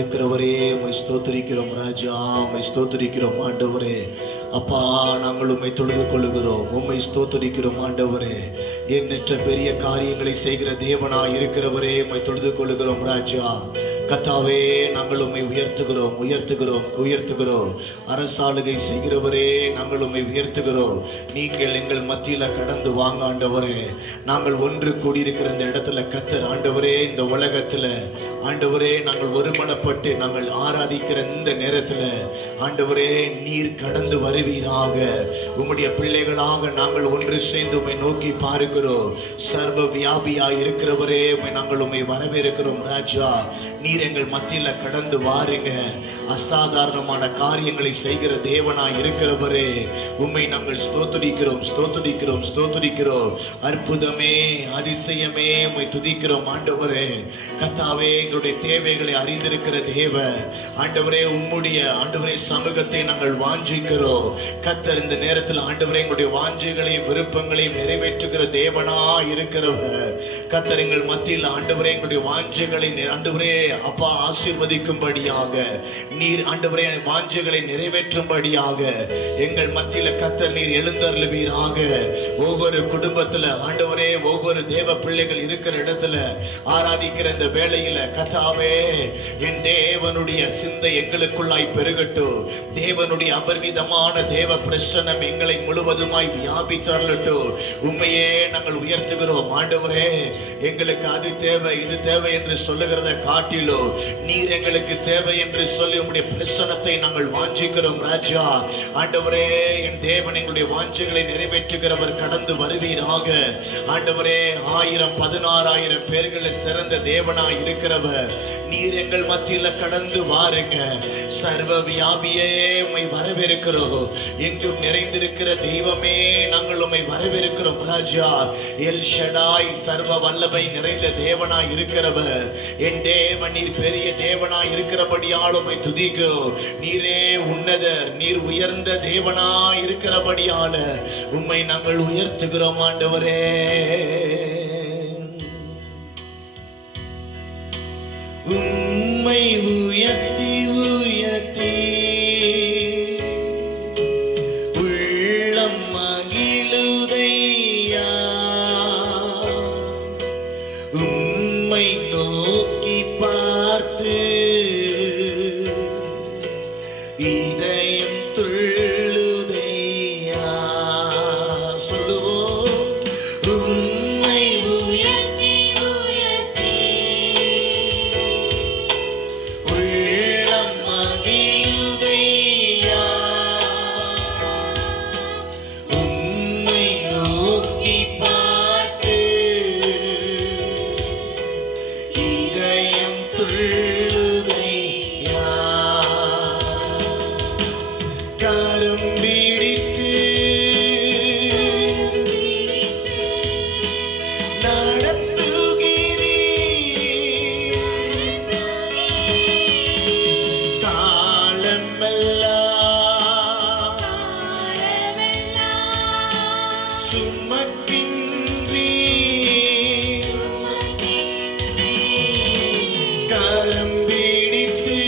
இருக்கிறவரே உம்மை ஸ்தோத்திரிக்கிறோம் ராஜா, உம்மை ஸ்தோத்திரிக்கிறோம் ஆண்டவரே. அப்பா, நாங்கள் உம்மை தொழுது கொள்ளுகிறோம், உம்மை ஸ்தோத்திரிக்கிறோம் ஆண்டவரே. எண்ணற்ற பெரிய காரியங்களை செய்கிற தேவனாய் இருக்கிறவரே உம்மை தொழுது கொள்ளுகிறோம் ராஜா. கர்த்தாவே, நாங்கள் உம்மை உயர்த்துகிறோம் உயர்த்துகிறோம் உயர்த்துகிறோம். அரசாளுகை செய்கிறவரே, நாங்கள் உம்மை உயர்த்துகிறோம். நீங்கள் எங்கள் மத்தியில கடந்து வாங்க ஆண்டவரே. நாங்கள் ஒன்று கூடியிருக்கிற இந்த இடத்துல கர்த்தர் ஆண்டவரே, இந்த உலகத்துல ஆண்டவரே, நாங்கள் ஒருமனப்பட்டு நாங்கள் ஆராதிக்கிற இந்த நேரத்துல ஆண்டவரே, நீர் கடந்து வருவீராக. உம்முடைய பிள்ளைகளாக நாங்கள் ஒன்று சேர்ந்து உம்மை நோக்கி பார்க்கிறோம். சர்வ வியாபியாய் இருக்கிறவரே, நாங்கள் உம்மை வரவேற்கிறோம் ராஜா. நீர் எங்கள் மத்தியில கடந்து வாருங்க. அசாதாரணமான காரியங்களை செய்கிற தேவனாய் இருக்கிறவரே, உம்மை நாங்கள் ஸ்தோத்திரிக்கிறோம் ஸ்தோத்திரிக்கிறோம் ஸ்தோத்திரிக்கிறோம். அற்புதமே அதிசயமே உம்மை துதிக்கிறோம் ஆண்டவரே. கர்த்தாவே, எங்களுடைய தேவைகளை அறிந்திருக்கிற தேவ ஆண்டவரே, உம்முடைய ஆண்டவரே சமூகத்தை நாங்கள் வாஞ்சிக்கிறோம். கர்த்தர் இந்த நேரத்தில் ஆண்டவரே, எங்களுடைய வாஞ்சைகளையும் விருப்பங்களையும் நிறைவேற்றுகிற தேவனா இருக்கிறவர். கர்த்தர் எங்கள் மத்தியில் ஆண்டவரே, எங்களுடைய வாஞ்சைகளை ஆண்டவரே அப்பா ஆசீர்வதிக்கும்படியாக, நீர் ஆண்டவரே வாஞ்சைகளை நிறைவேற்றும்படியாக எங்கள் மத்தியில கர்த்தர் நீர் எழுந்தருளுவீராக. ஒவ்வொரு குடும்பத்துல ஆண்டவரே, ஒவ்வொரு தேவ பிள்ளைகள் இருக்கிற இடத்துல ஆராதிக்கிற இந்த வேளையில கர்த்தாவே, என் தேவனுடைய சிந்தை எங்களுக்குள்ளாய் பெருகட்டும். தேவனுடைய அபரிமிதமான தேவ பிரசன்னம் எங்களை முழுவதுமாய் வியாபித்தருளட்டும். உண்மையே நாங்கள் உயர்த்துகிறோம் ஆண்டவரே. எங்களுக்கு அது தேவை இது தேவை என்று சொல்லுகிறத காட்டிலோ நீர் எங்களுக்கு தேவை என்று சொல்லி உம்முடைய பிரசன்னத்தை நாங்கள் வாஞ்சிக்கிறோம் ராஜா. ஆண்டவரே, என் தேவன் எங்களுடைய வாஞ்சைகளை நிறைவேற்றுகிறவர் கடந்து வருவீராக. ஆண்டவரே, 1000 16,000 பேர்களில் சிறந்த தேவனாய் இருக்கிறவர் நீர் எங்கள் மத்தியில கடந்து வாருங்க. சர்வ வியாபியே உம்மை வரவேற்கிறோம். எங்கும் நிறைந்திருக்கிற தெய்வமே, நாங்கள் உம்மை வரவேற்கிறோம் ராஜா. எல் ஷடாய், சர்வ வல்லமை நிறைந்த தேவனாய் இருக்கிறவர் என் தேவன். நீர் பெரிய தேவனாய் இருக்கிறபடியால் உம்மை துதிக்கிறோம். நீரே உன்னதர், நீர் உயர்ந்த தேவனாய் இருக்கிறபடியால உம்மை நாங்கள் உயர்த்துகிறோம் ஆண்டவரே. உம்மை உயர்த்தி உயர்த்தி உள்ளம் மகிழுதையா. உம்மை நோக்கி பார்த்து இதயம் துள்ளுதையா. சொல்லுவோம், உம்மை உயர்த்தி உயர்த்தி உள்ளம் மகிழுதையா. உம்மை நோக்கி பார்த்து இதயம் துள்ளுதையா. கரம் பிடித்து நடத்துகிறீர். காலமெல்லாம் சுமக்கின்றீர். கரம் பிடித்து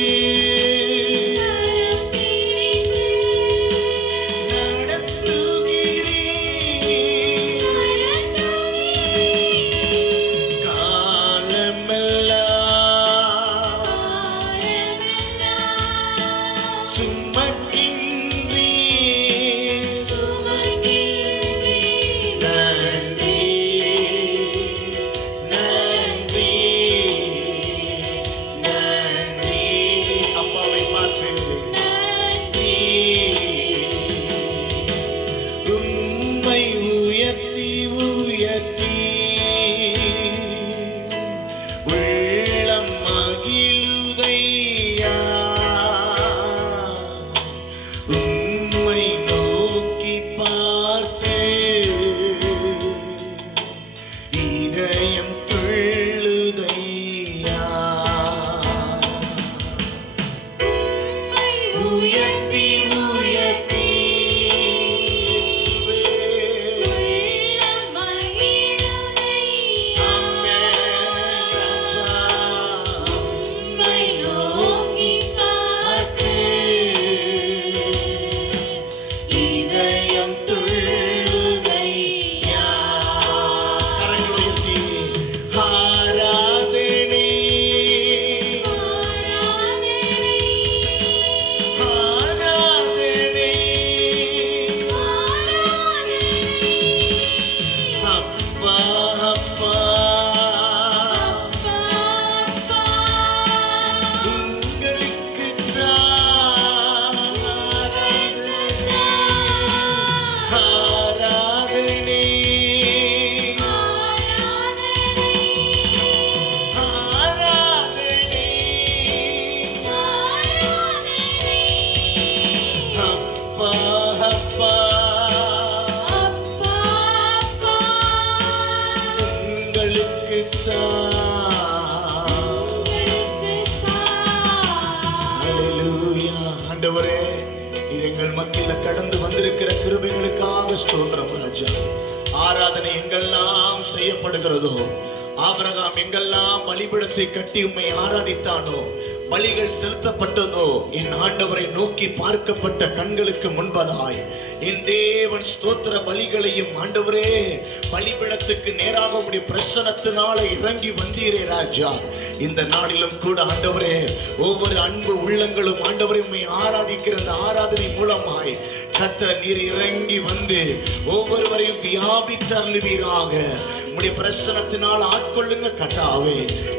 Oh ஆண்டவரே, நீர் எங்கள் மத்தியில கடந்து வந்திருக்கிற கிருபைகளுக்காக ஸ்தோத்திரம் ராஜா. ஆராதனை எங்கெல்லாம் செய்யப்படுகிறதோ, ஆபிரகாம் எங்கெல்லாம் பலிபீடத்தை கட்டி உம்மை ஆராதித்தானோ, பலிகள் செலுத்தப்பட்டதோ, என் ஆண்டவரை நோக்கி பார்க்கப்பட்ட கண்களுக்கு முன்பதாய் என் தேவன் ஸ்தோத்திர பலிகளையும் ஆண்டவரே பலிபீடத்துக்கு நேராக உடைய பிரசன்னத்தினால இறங்கி வந்தீரே ராஜா. இந்த நாளிலும் கூட ஆண்டவரே, ஒவ்வொரு அன்பு உள்ளங்களும் ஆண்டவரை உம்மை ஆராதிக்கிற அந்த ஆராதனை மூலமாய் கர்த்தர் நீர் இறங்கி வந்து ஒவ்வொருவரையும் வியாபித்து அருளுவீராக. உம்முடைய பிரசன்னத்தினால் ஆட்கொள்ளுங்க கர்த்தாவே.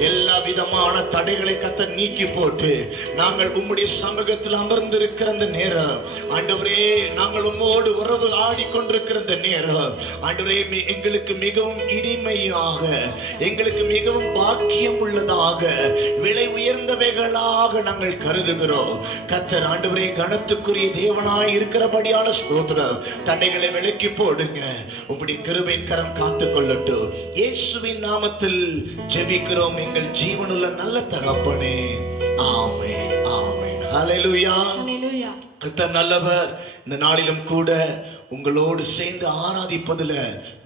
எல்லா விதமான தடைகளை கர்த்தர் நீக்கி போட்டு நாங்கள் உம்முடைய சமூகத்தில் அமர்ந்திருக்கிற அந்த நேரம் ஆண்டவரே, நாங்கள் உம்மோடு உறவு ஆடிக்கொண்டிருக்கிற அந்த நேரம் ஆண்டவரே, எங்களுக்கு மிகவும் இனிமையாக, எங்களுக்கு மிகவும் பாக்கியம் உள்ளதாக, விலை உயர்ந்தவைகளாக நாங்கள் கருதுகிறோம். கர்த்தர் ஆண்டவரே கனத்துக்குரிய தேவனாய் இருக்கிறபடியான ஸ்தோத்திரம். தடைகளை விலக்கி போடுங்க. உம்முடைய கிருபையின் கரம் காத்துக் கொள்ளட்டும். இயேசுவின் நாமத்தில் ஜெபிக்கிறோம் எங்கள் ஜீவனுள்ள நல்ல தகப்பனே. ஆமென், ஆமென். ஹல்லேலூயா. கர்த்தர் நல்லவர். இந்த நாளிலும் கூட உங்களோடு சேர்ந்து ஆராதிப்பதில்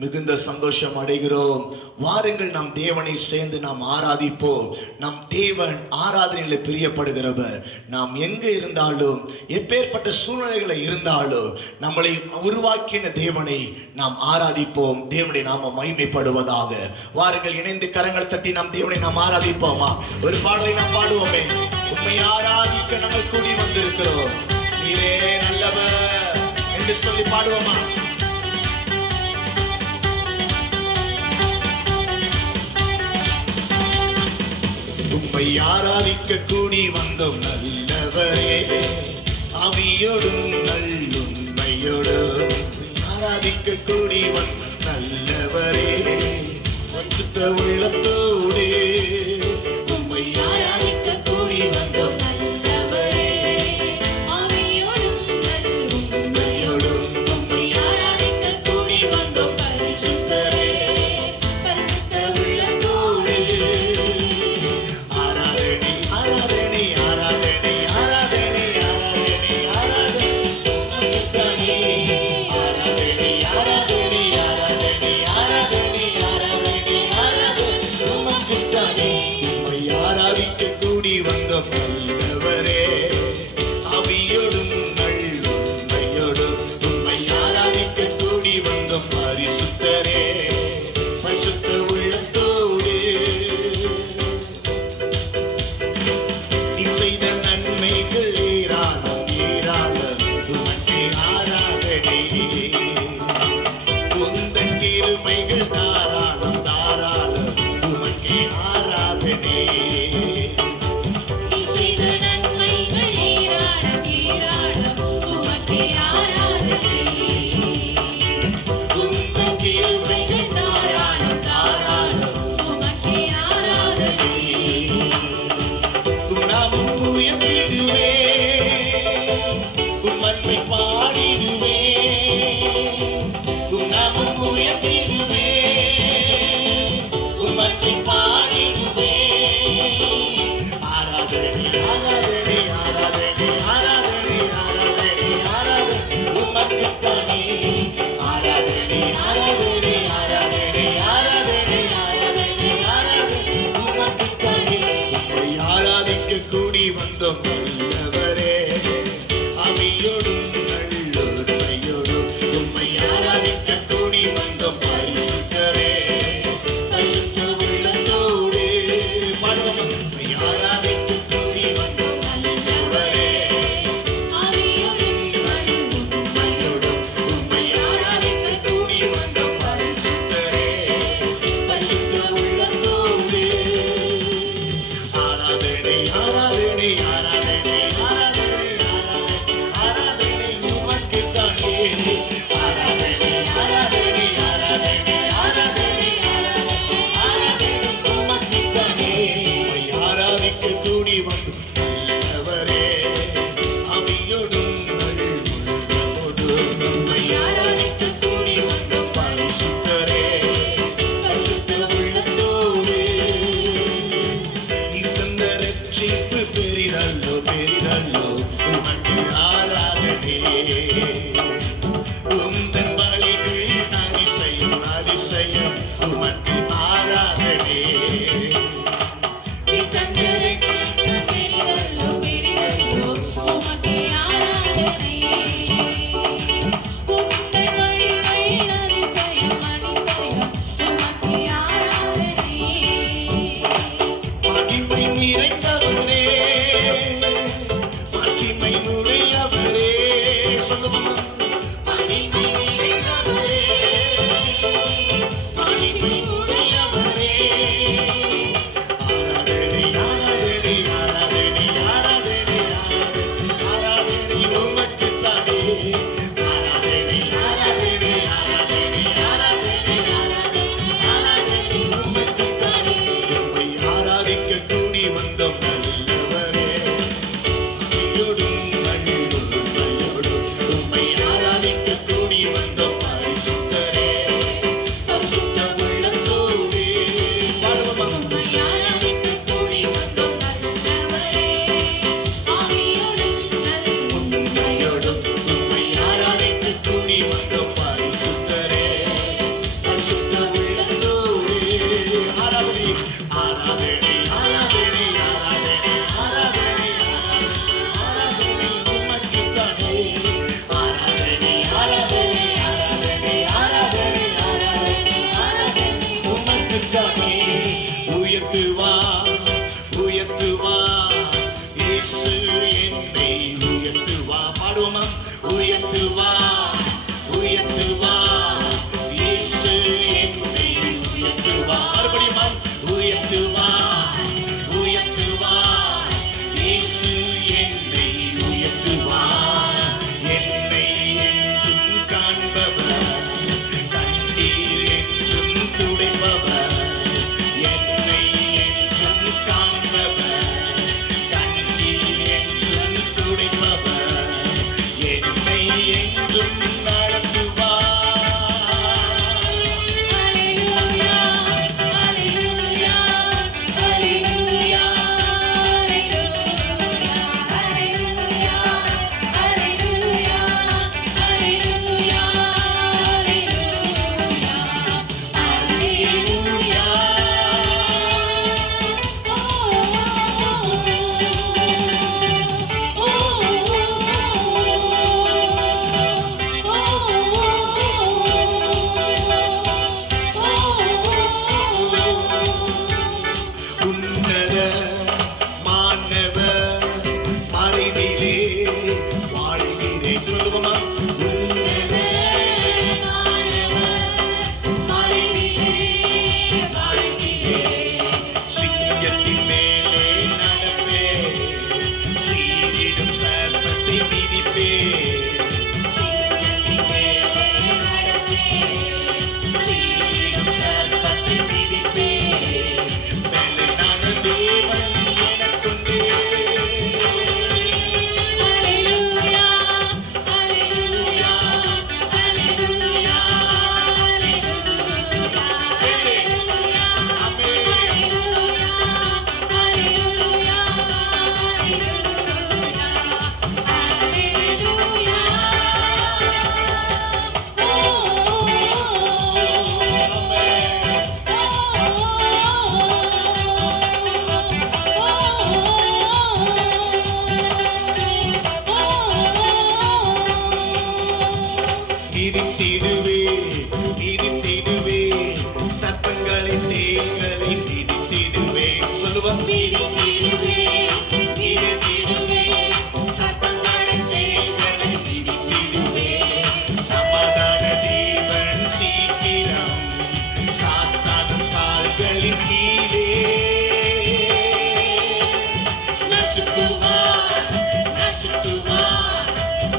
மிகுந்த சந்தோஷம் அடைகிறோம். வாருங்கள், நாம் தேவனை சேர்ந்து நாம் ஆராதிப்போம். நம் தேவன் ஆராதனையில் பிரியப்படுகிறவர். நாம் எங்க இருந்தாலும், எப்பேற்பட்ட சூழ்நிலைகளை இருந்தாலும், நம்மளை உருவாக்கின தேவனை நாம் ஆராதிப்போம். தேவனை நாம மகிமைப்படுவதாக. வாருங்கள், இணைந்து கரங்கள் தட்டி நாம் தேவனை நாம் ஆராதிப்போமா? ஒரு பாடலை நாம் பாடுவோமே. உம்மை ஆராதிக்க நம்ம கூடி வந்திருக்கிறோம், நீரே நல்லவர் என்று சொல்லி பாடுவோமா? உம்மை ஆராதிக்க கூடி வந்தோம் நல்லவரே, ஆவியோடும் நல்லுண்மையோடும் ஆராதிக்க கூடி வந்த நல்லவரே, பரிசுத்த உள்ளத்தோடே உம்மை ஆராதிக்க கூடி வந்தோம் நல்லவரே, ஆவியோடும் நல்லுண்மையோடும் உம்மை ஆராதிக்க கூடி வந்தோம் பரிசுத்தரே, பரிசுத்த உள்ளத்தோடே. ஆராதனை ஆராதனை ஆராதனை ஆராதனை ஆராதனை ஆராதனை உமக்குத்தானே. ஆராதனை ஆராதனை ஆராதனை ஆராதனை ஆராதனை ஆராதனை உமக்குத்தானே. உம்மை ஆராதிக்க கூடி வந்தோம் நல்லவரே, ஆவியோடும் நல்லுண்மையோடும் உம்மை ஆராதிக்க கூடி வந்தோம் பரிசுத்தரே, பரிசுத்த உள்ளத்தோடே. நீ செய்த நன்மைகள் ஏராளம் ஏராளம், உமக்கே ஆராதனை. உந்தன் கிருபைகள் தாராளம் தாராளம், உமக்கே ஆராதனை. நீ செய்த நன்மைகள் ஏராளம் ஏராளம், உமக்கே ஆராதனை. உந்தன் கிருபைகள் தாராளம் தாராளம், உமக்கே ஆராதனை. உம் நாமம் உயர்த்திடுவே, உம் அன்பை பாடிடுவே, உம் நாமம் உயர்த்திடுவே, உம் அன்பை பாடிடுவே. ஆராதனை ஆராதனை ஆராதனை ஆராதனை ஆராதனை ஆராதனை உமக்குத்தானே. ஆராதனை ஆராதனை ஆராதனை ஆராதனை ஆராதனை ஆராதனை உமக்குத்தானே. உம்மை ஆராதிக்க கூடி வந்தோம் நல்லவரே, ஆவியோடும் உந்தன் வழிகள் அதிசயம் அதிசயம் உமக்கு ஆராதனை. பெரிதல்லோ பெரிதல்லோ உமக்கே ஆராதனை. உந்தன் வழிகள் அதிசயம் அதிசயம் உமக்கே ஆராதனை. மகிமை நிறைந்தவரே மகிமை உடையவரே சொல்லுவோம். மகிமை நிறைந்தவரே மகிமை உடையவரே. ஆராதனை ஆராதனை ஆராதனை ஆராதனை ஆராதனை உமக்குத்தானே. ஆராதனை ஆராதனை ஆராதனை ஆராதனை ஆராதனை உமக்குத்தானே. உம்மை ஆராதிக்க கூடி வந்தோம் நல்லவரே. கையோடும் மகிழோடும் கையோடும் உம்மை ஆராதிக்க கூடி வந்தோம் பரிசுத்தரே. பரிசுத்த உள்ளத்தோடே பாடுவோமா? உம்மை ஆராதிக்க கூடி வந்தோம் நல்லவரே. ஆவியோடும் உண்மையோடும் உம்மை ஆராதிக்க கூடி வந்தோம் பரிசுத்தரே. பரிசுத்த உள்ளத்தோடே ஆராதனை ஆராதனை ஆராதனை ஆராதனை ஆராதனை ஆராதனை உமக்குத்தானே. ஆராதனை ஆராதனை ஆராதனை ஆராதனை ஆராதனை ஆராதனை உமக்குத்தானே. உயர்த்துவா உயர்த்துவா இயேசு என்னை உயர்த்துவா. பாடுவோமா? உயர்த்துவா உயர்த்துவா இயேசு என்னை உயர்த்துவா. மறுபடியுமா? உயர்த்துவா உயர்த்துவா இயேசு என்னை உயர்த்துவா. என்னை என்றும் காண்பவர் கண்ணீர் என்றும் துடைப்பவர். என்னை என்றும் காண்பவர் கண்ணீர் என்றும் துடைப்பவர். என்னை என்றும் நடத்துவார். ஹalleluya ஹalleluya ஹalleluya ஹalleluya ஹalleluya ஹalleluya ஹalleluya உன்னத மாணவர் மறைவிலே வாழ்கிறேன். சொல்லுவோமா? உன்னத சிங்கத்தின் மேலே நடப்பேன். சீரிடும் சர்ப்பத்தை மிதிப்பேன். சீரிடும் சர்ப்பத்தை மிதிப்பேன். மேலான தேவன் எனக்குண்டே. இடித்திடுவே இடித்திடுவே சர்ப்பங்களை தேள்களை இடித்திடுவே. சொல்லுவோம். இடித்திடுவே இடித்திடுவே சர்ப்பங்களை தேள்களை இடித்திடுவே. சமாதான தேவன் சீக்கிரம் சாத்தானும் கால்களின் கீழே நசுக்குவார் நசுக்குவார்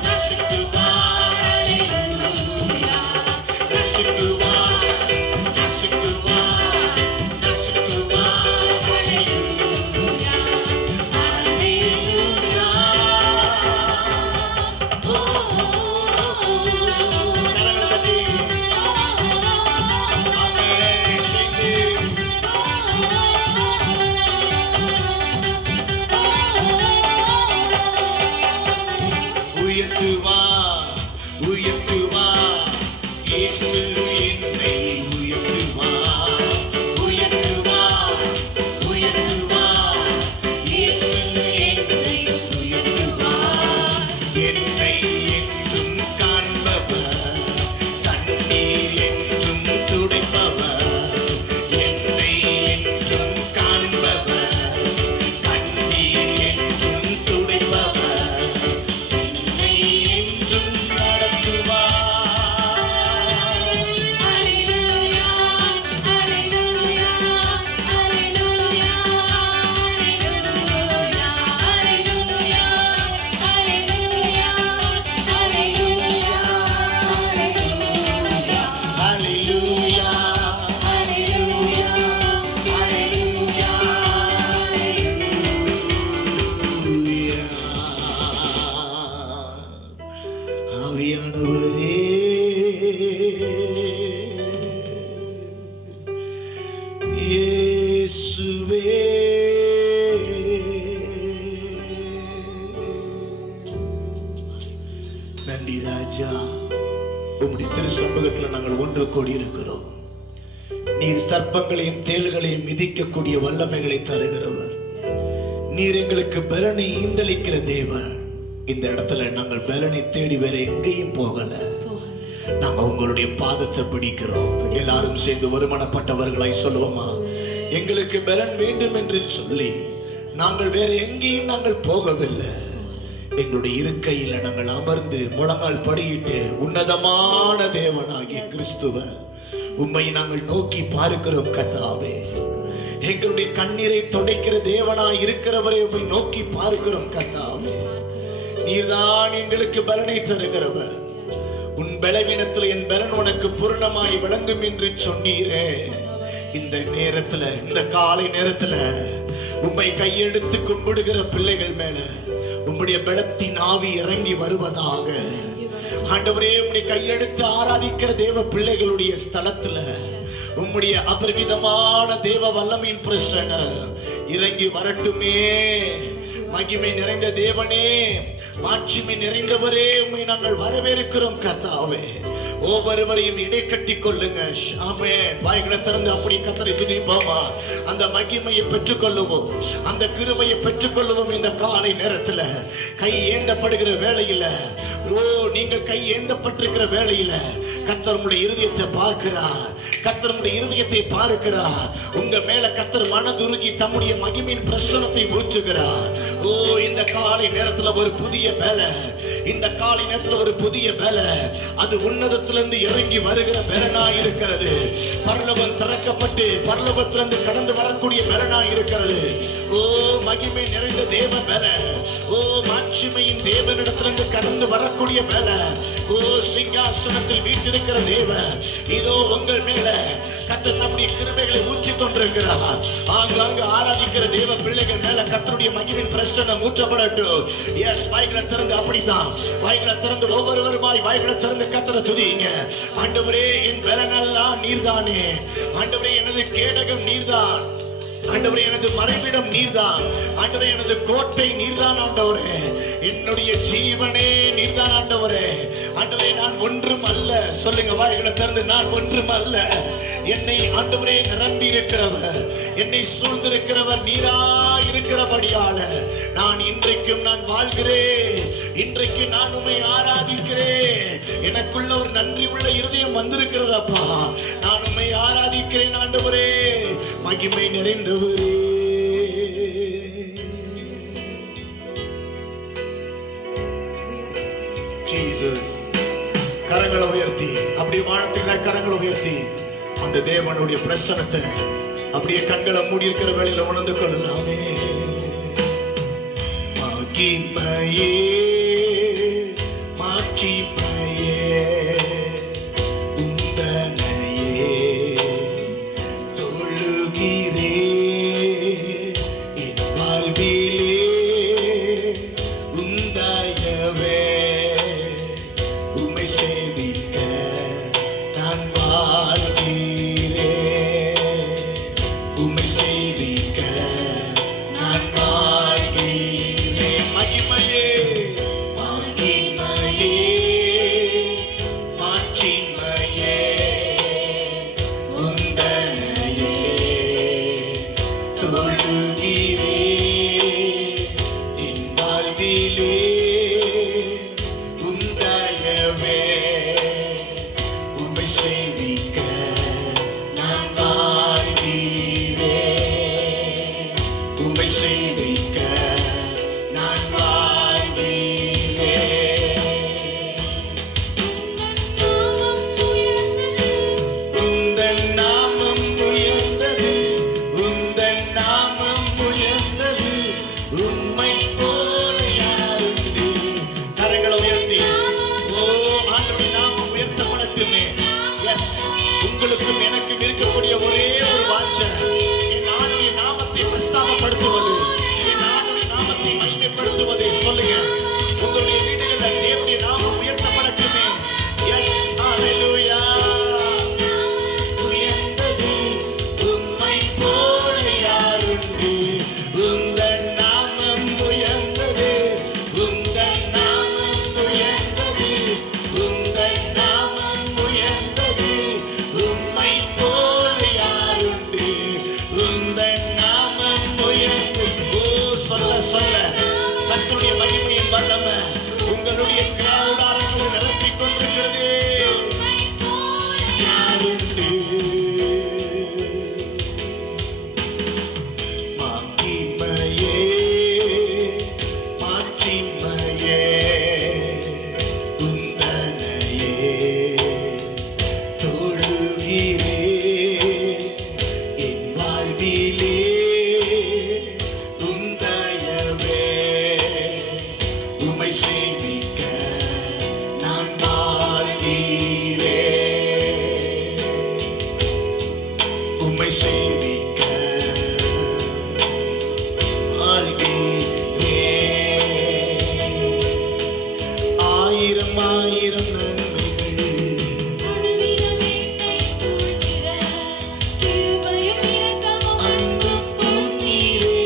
நசுக்குவார். ஹalleluya உயர்த்துவார், உயர்த்துவார். இயேசு என்னை உயர்த்துவார், உயர்த்துவார், உயர்த்துவார். இயேசு என்னை உயர்த்துவார். என்னை என்றும் காண்பவர், கண்ணீர் என்றும் துடைப்பவர். என்னை என்றும் காண்பவர், கண்ணீர் என்றும் துடைப்பவர். என்னை என்றும் நடத்துவார். Hallelujah, hallelujah, hallelujah, hallelujah, hallelujah, hallelujah, Hallelujah, hallelujah, ஆவியானவரே, இயேசுவே, நன்றி ராஜா. உம்முடைய திருச்சமூகத்தில் நாங்கள் ஒன்று கூடி இருக்கிறோம். நீர் சர்ப்பங்களையும் தேள்களையும் மிதிக்கக்கூடிய வல்லமைகளை தருகிறவர். நீர் எங்களுக்கு பலனை ஈந்தளிக்கிற தேவன். இந்த இடத்துல நாங்கள் பலனை தேடி வேற எங்கேயும் போகல. நாங்க உங்களுடைய பாதத்தை பிடிக்கிறோம். எல்லாரும் சேர்ந்து ஒருமனப்பட்டவர்களாய் சொல்லுவோமா? எங்களுக்கு பலன் வேண்டும் என்று சொல்லி நாங்கள் வேற எங்கேயும் நாங்கள் போகவில்லை. எங்களுடைய இருக்கையில நாங்கள் அமர்ந்து முழங்கால் படியிட்டு உன்னதமான தேவனாகிய கிறிஸ்துவ உம்மை நாங்கள் நோக்கி பார்க்கிறோம் கர்த்தாவே. எங்களுடைய கண்ணீரை துடைக்கிற தேவனாய் இருக்கிறவரை உம்மை நோக்கி பார்க்கிறோம் கர்த்தாவே. நீர்தான் எங்களுக்கு பலனை தருகிறவர். உன் பலவீனத்தில் என் பலன் உனக்கு பூரணமாய் விளங்கும் என்று சொன்னீரே. இந்த நேரத்துல, இந்த காலை நேரத்துல உம்மை கையெடுத்து கும்பிடுகிற பிள்ளைகள் மேல உம்முடைய பலத்தின் ஆவி இறங்கி வருவதாக. ஆண்டவரே, உம்முடைய கையெடுத்து ஆராதிக்கிற தேவ பிள்ளைகளுடைய ஸ்தலத்துல உம்முடைய அபரிமிதமான தேவ வல்லமையின் பிரசன்ன இறங்கி வரட்டுமே. மகிமை நிறைந்த தேவனே, மாட்சிமை நிறைந்தவரே, உம்மை நாங்கள் வரவேற்கிறோம் கர்த்தாவே. ஒவ்வொருவரையும் இடை கட்டி கொள்ளுங்க. ஆமென். வாய்களை திறந்து அப்படி கர்த்தரை துதிப்போமா? அந்த மகிமையை பெற்றுக்கொள்ளுவோம், அந்த கிருபையை பெற்றுக்கொள்ளுவோம். இந்த காலை நேரத்துல கை ஏந்தப்படுகிற வேளையில, நீங்கள் கை ஏந்தப்பட்டிருக்கிற வேளையில கர்த்தர் உங்களுடைய இருதயத்தை பார்க்கிறார். கர்த்தர் உங்களுடைய இருதயத்தை பார்க்கிறார். உங்க மேல கர்த்தர் மனதுருகி தம்முடைய மகிமையின் பிரசன்னத்தை ஊற்றுகிறார். இந்த காலை நேரத்துல ஒரு புதிய வேலை, இந்த காலை நேரத்துல ஒரு புதிய வேலை, அது உன்னதத்திலிருந்து இறங்கி வருகிற பலனா இருக்கிறது. பரலோகம் திறக்கப்பட்டு பரலோகத்திலிருந்து கடந்து வரக்கூடிய பலனா இருக்கிறது. மகிமை நிறைந்த தேவ வேலை, மாட்சிமையின் தேவனிடத்திலிருந்து கடந்து வரக்கூடிய வேலை, சிங்காசனத்தில் வீட்டிருக்கிற தேவ இதோ உங்கள் மேல கர்த்தர் தம்முடைய கிருபைகளை ஊற்றி கொண்டிருக்கிறார். ஆங்காங்கு ஆராதிக்கிற தேவ பிள்ளைகள் மேல கர்த்தருடைய மகிமையின் பிரசன்னம் ஊற்றப்படட்டும். எஸ், வாய்களை திறந்து அப்படித்தான் வாய்களை திறந்து ஒவ்வொருவருமாய் வாய்களை திறந்து கர்த்தரை துதிங்க. ஆண்டவரே, என் பலனெல்லாம் நீர்தானே. ஆண்டவரே, எனது கேடகம் நீர்தான். ஆண்டவரே, எனது மறைவிடம் நீர்தான். ஆண்டவரே, எனது கோட்டை நீர்தான். ஆண்டவரே, என்னுடைய ஜீவனே நீர்தான். ஆண்டவரே, ஆண்டவரே, நான் ஒன்றும் அல்ல. சொல்லுங்க வாய்களை திறந்து, நான் ஒன்றும் அல்ல. என்னை ஆண்டவரே நிரம்பி இருக்கிறவர், என்னை சூழ்ந்திருக்கிறவர் நீரா இருக்கிறபடியால நான் இன்றைக்கும் நான் வாழ்கிறேன். இன்றைக்கு நான் உம்மை ஆராதிக்கிறேன். எனக்குள்ள ஒரு நன்றி உள்ள இருதயம் வந்திருக்கிறதப்பா. நான் உம்மை ஆராதிக்கிறேன் ஆண்டவரே, மகிமை நிறைந்தவரே. ஜீசஸ், கரங்களை உயர்த்தி அப்படி வானத்துக்கு கரங்களை உயர்த்தி அந்த தேவனுடைய பிரசன்னத்தை அப்படியே கண்களை மூடி இருக்கிற வேளையில உணர்ந்து கொள்ளலாமே. மகிமையே, மாட்சிமையே, உந்தனையே தொழுகிறே. என் வாழ்விலே உந்தயவே உம்மை சேவிக்க நான் வாழ்கிறேன். உம்மை சேவிக்க நான் வாழ்கிறேன். மகிமையே, மகிமையே, ஆயிரம் ஆயிரம் நன்மைகள் அனுதினம் என்னை சூழ்ந்திட கிருபையும் இரக்கமும் அன்பு கூர்ந்தீரே.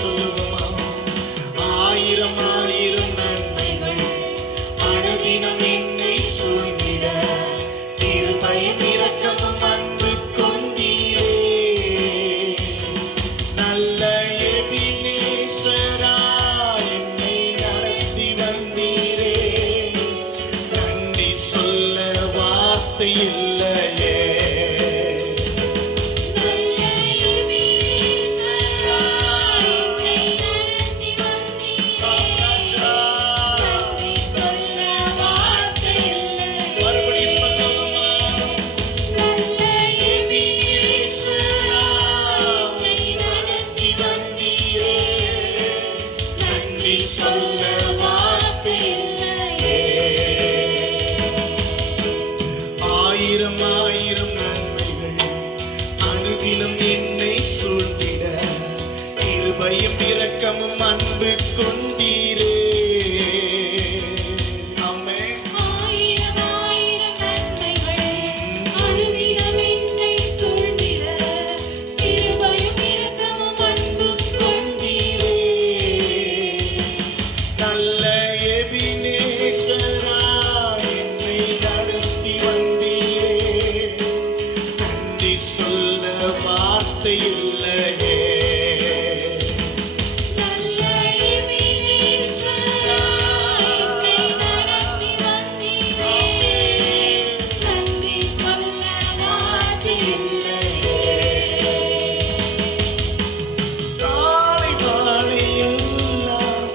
சொல்லுவோமா? ஆயிரம் ஆயிரம் நன்மைகள் அனுதினம் என்னை சூழ்ந்திட கிருபையும் இரக்கமும் அன்பு கொண்டீரே. நல்ல எபினேசரா என்னை நடத்தி வந்தீரே. நன்றி சொல்ல வார்த்தை இல்லையே. நல்ல எபினேசரா என்னை நடத்தி வந்தீரே. நன்றி சொல்ல வார்த்தை இல்லையே. மறுபடியும் சொல்லுவோமா? நல்ல எபினேசரா என்னை நடத்தி வந்தீரே. நன்றி சொல்ல வார்த்தை இல்லையே. ஆயிரம் ஆயிரம் நன்மைகள் அனுதினம் என்னை சூழ்ந்திட கிருபையும் இரக்கமும் அன்பு கொண்டீரே. ஆமென். ஆயிரம் ஆயிரம் நன்மைகள் அனுதினம் என்னை சூழ்ந்திட கிருபையும் இரக்கமும் அன்பு கொண்டீரே. நல்ல எபினேசரா என்னை நடத்தி வந்தீரே. நன்றி சொல்ல வார்த்தை இல்லையே. நல்ல எபினேசரா என்னை நடத்தி வந்தீரே. நன்றி சொல்ல வார்த்தை இல்லையே. காலை மாலை எல்லாம்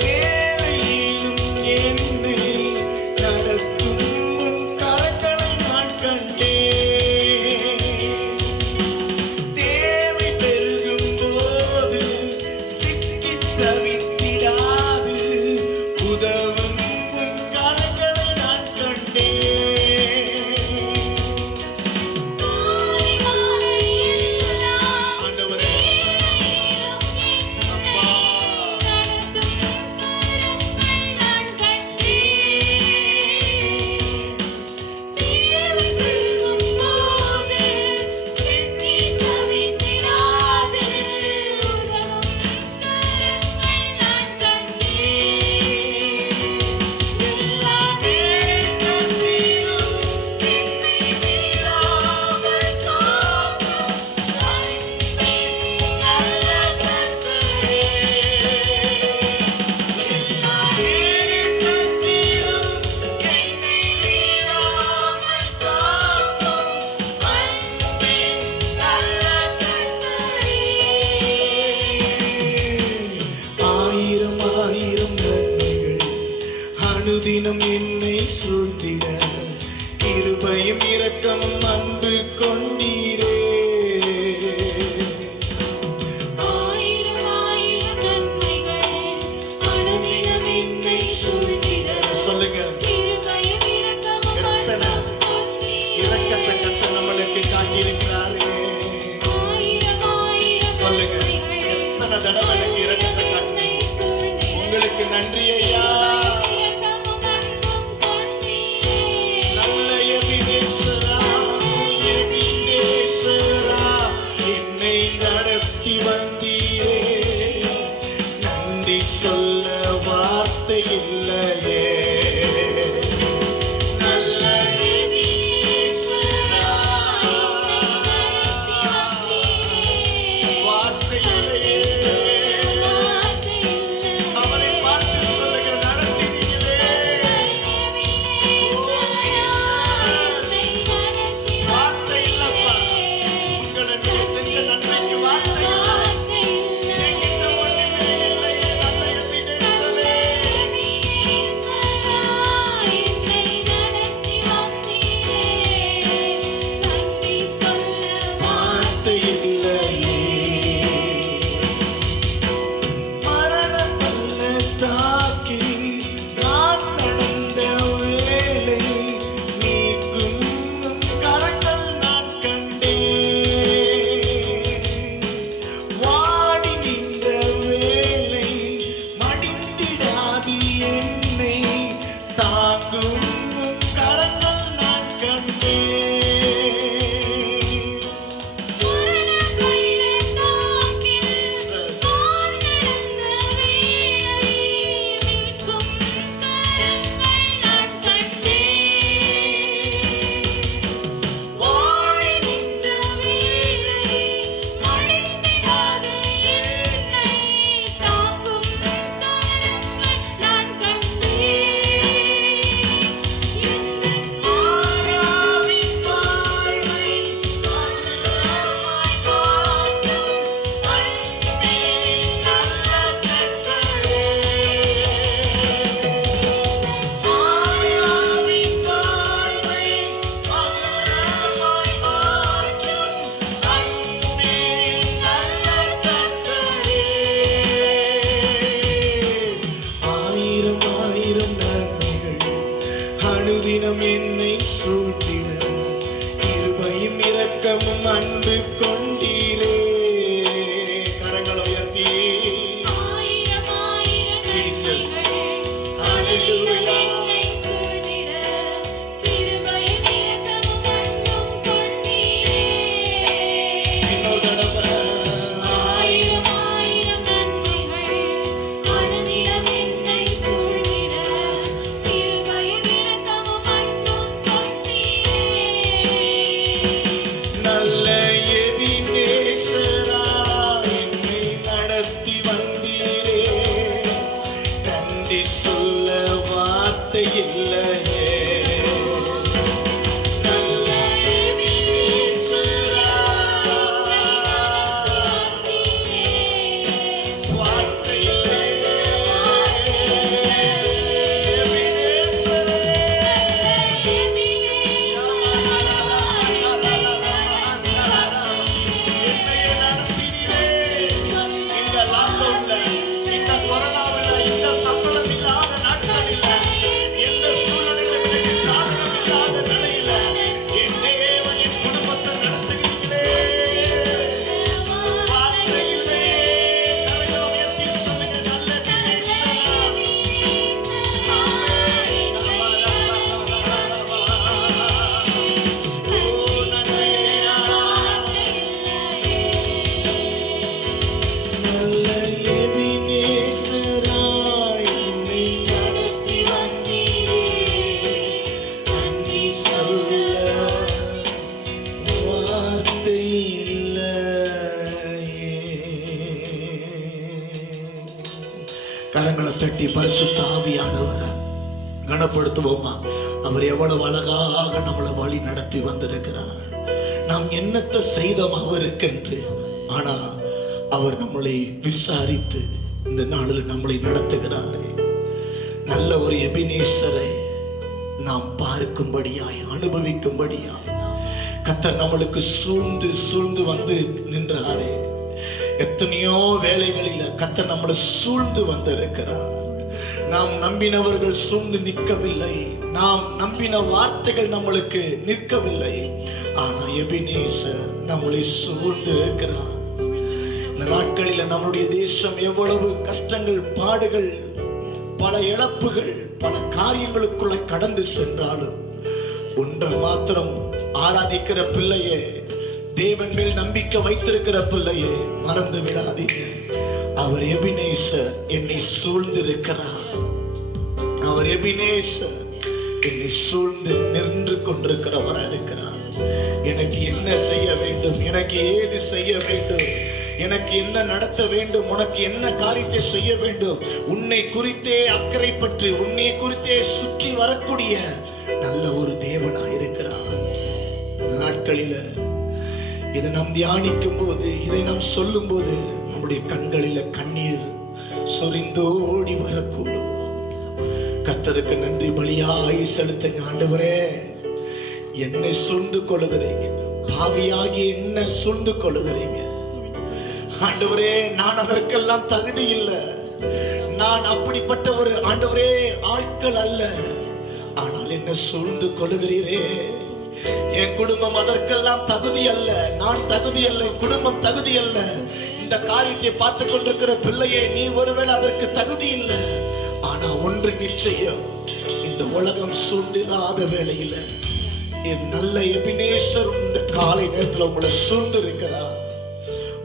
வேளையிலும் என்னை நடத்தும் உன் கரங்களை நான் கண்டேன். தேவை பெருகும் போது சிக்கித் தவித்திடாது உதவும் உன் கரங்களை நான் கண்டேன். காலை மாலை எல்லாம் ஆண்டவரே, அப்பா, ஆயிரம் ஆயிரம் நன்மைகள் அனுதினம் என்னை சூழ்ந்திட கிருபையும் இரக்கமும் அன்பு கொண்டீரே. ஆயிரம் ஆயிரம் நன்மைகள் அனுதினம் என்னை சூழ்ந்திட சொல்லுங்க, கிருபையும் இரக்கமும் எத்தனை அன்பும் கொண்டீரே. இரக்கத்தை கர்த்தர் நம்மளுக்கு காட்டியிருக்கிறாரே. ஆயிரம் ஆயிரம் சொல்லுங்க, நன்மைகள் எத்தனை தடவை எனக்கு இரக்கத்தை காட்டி. என்னை சூழ்ந்திட உங்களுக்கு நன்றி ஐயா. இரக்கமும் அன்பும் கொண்டீரே. நல்ல எபினேசரா அனுதினம் என்னை சூழ்ந்திட கிருபையும் இரக்கமும் அன்பு கொண்டீரே. கரங்களை உயர்த்தி ஆயிரம் ஆயிரம் Jesus. நன்மைகள் Hallelujah. என்னை சூழ்ந்திட கிருபையும் இரக்கமும் அன்பும் கொண்டீரே. இன்னொரு தடவை. ஆயிரம் ஆயிரம் நன்மைகள் அனுதினம் என்னை சூழ்ந்திட கிருபையும் இரக்கமும் அன்பும் கொண்டீரே. நல்ல எபினேசரா என்னை நடத்தி வந்தீரே. நன்றி சொல்ல வார்த்தை இல்லையே. நல்ல எபினேசரா வார்த்தை இல்லையே. என்னையே நடத்தினீரே. இந்த லாக்டவுன்ல, இந்த கொரோனாவுல, இந்த சம்பளம் இல்லாத நாட்களில், எந்த சூழ்நிலையிலும் எனக்கு சாதகம் இல்லாத நிலையில என் தேவன் என் குடும்பத்தை நடத்துகிறீர்களே. வார்த்தையிலே கரங்களை உயர்த்தி சொல்லுங்க, நல்ல எபினேசரா. ஓ நன்மையா. நல்ல எபினேசரா என்னை நடத்தி வந்தீரே. நன்றி சொல்ல வார்த்தை இல்லையே. கரங்களை தட்டி பரிசுத்த ஆவியானவரை கனப்படுத்துவோமா? அவர் எவ்வளவு அழகாக நம்மளை வழி நடத்தி வந்திருக்கிறார். நாம் என்னத்தை செய்தோம் அவருக்கென்று, ஆனா அவர் நம்மளை விசாரித்து இந்த நாளில் நம்மளை நடத்துகிறாரே. நல்ல ஒரு எபினேசரை நாம் பார்க்கும்படியாய், அனுபவிக்கும்படியாய் கர்த்தர் நம்மளுக்கு சூழ்ந்து சூழ்ந்து வந்து நின்றாரே. எத்தனையோ வேளைகளில் கர்த்தர் நம்மளை சூழ்ந்து வந்திருக்கிறார். நாம் நம்பினவர்கள் சூழ்ந்து நிற்கவில்லை, நாம் நம்பின வார்த்தைகள் நம்மளுக்கு நிற்கவில்லை, ஆனா எபினேசர் நம்மளை சூழ்ந்து இருக்கிறார். இந்த நாட்களில் நம்முடைய தேசம் எவ்வளவு கஷ்டங்கள், பாடுகள், பல இழப்புகள், பல காரியங்களுக்குள்ள கடந்து சென்றாலும் ஒன்றை மாத்திரம் ஆராதிக்கிற பிள்ளையே, தேவன் மேல் நம்பிக்கை வைத்திருக்கிற பிள்ளையே மறந்து விடாதீங்க. அவர் எபினேசர் என்னை சூழ்ந்திருக்கிறார். அவர் எபினேசர் என்னை சூழ்ந்து நின்று கொண்டிருக்கிறவரா இருக்கிறார். எனக்கு என்ன செய்ய வேண்டும், எனக்கு ஏது செய்ய வேண்டும், எனக்கு என்ன நடத்த வேண்டும், உனக்கு என்ன காரியத்தை செய்ய வேண்டும், உன்னை குறித்தே அக்கறைப்பட்டு உன்னை குறித்தே சுற்றி வரக்கூடிய நல்ல ஒரு தேவனாய் இருக்கிறார். இந்த நாட்களில் இதை நாம் தியானிக்கும் போது, இதை நாம் சொல்லும் போது நம்முடைய கண்களில கண்ணீர் சொரிந்தோடி வரக்கூடும். கர்த்தருக்கு நன்றி பலியாய் செலுத்துங்க. ஆண்டவரே, என்னை சூழ்ந்து கொள்ளுகிறீங்க, பாவியாகி என்ன சூழ்ந்து கொள்ளுகிறீங்க. ஆண்டவரே, நான் அதற்கெல்லாம் தகுதி இல்லை, நான் அப்படிப்பட்ட ஒரு ஆண்டவரே ஆட்கள் அல்ல, ஆனால் என்ன சூழ்ந்து கொள்ளுகிறீரே. என் குடும்பம் அதற்கெல்லாம் தகுதி அல்ல, நான் தகுதி அல்ல, குடும்பம் தகுதி அல்ல. இந்த காரியத்தை பார்த்து கொண்டிருக்கிற பிள்ளையே, நீ ஒருவேளை அதற்கு தகுதி இல்லை, ஆனா ஒன்று நிச்சயம், இந்த உலகம் சூழ்ந்திராத வேளையில என் நல்ல எபினேசர் இந்த காலை நேரத்தில் உங்களை சூழ்ந்து இருக்கிறார்,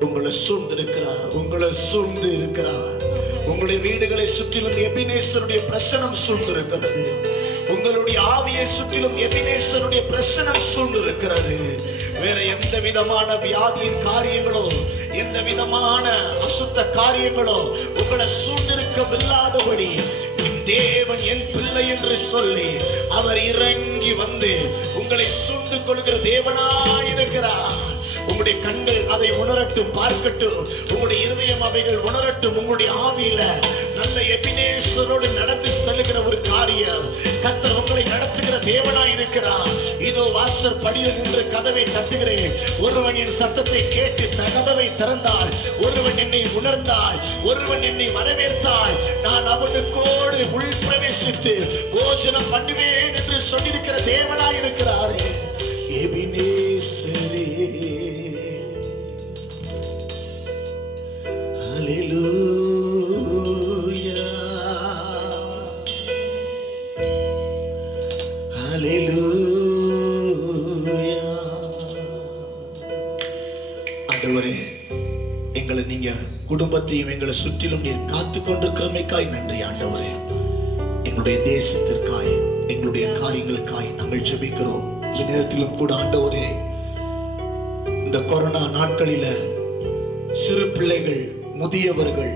உங்களை சூழ்ந்து இருக்கிறார், உங்களை சூழ்ந்து இருக்கிறார். உங்களுடைய வீடுகளை சுற்றிலும் எபினேசருடைய பிரசனம் சூழ்ந்து இருக்கிறது. உங்களுடைய ஆவியை சுற்றிலும் எபினேசருடைய பிரசனம் சூழ்ந்து இருக்கிறது. வேற எந்த விதமான வியாதியின் காரியங்களோ, எந்த விதமான அசுத்த காரியங்களோ உங்களை சூழ்ந்திருக்கவில்லாதபடி என் தேவன் என் பிள்ளை என்று சொல்லி அவர் இறங்கி வந்து உங்களை சூழ்ந்து கொள்கிற தேவனாயிருக்கிறார். உங்களுடைய கண்கள் அதை உணரட்டும், பார்க்கட்டும். உங்களுடைய இருதயம் அவைகள் உணரட்டும். உங்களுடைய ஆவியில நல்ல எபினேசரோடு நடந்து செல்லுகிற ஒரு காரியம் கர்த்தர் உங்களை நடத்துகிற தேவனாய் இருக்கிறார். இதோ வாசல் படியில் நின்று கதவை தட்டுகிறேன். ஒருவன் என் சத்தத்தை கேட்டு கதவை திறந்தால், ஒருவன் என்னை உணர்ந்தால், ஒருவன் என்னை வரவேற்றால், நான் அவனுக்கோடு உள் பிரவேசித்து போஜனம் பண்ணுவேன் என்று சொல்லியிருக்கிற தேவனாய் இருக்கிறாரே. எபினேசரே, ஹல்லேலூயா, ஹல்லேலூயா. ஆண்டவரே, எங்களை நீங்க குடும்பத்தையும் எங்களை சுற்றிலும் நீர் காத்து கொண்டிருக்கிறமைக்காய் நன்றி ஆண்டவரே. எங்களுடைய தேசத்திற்காய், எங்களுடைய காரியங்களுக்காய் நாங்கள் ஜெபிக்கிறோம். இந்த நேரத்திலும் கூட ஆண்டவரே, இந்த கொரோனா நாட்களில சிறு பிள்ளைகள், முதியவர்கள்,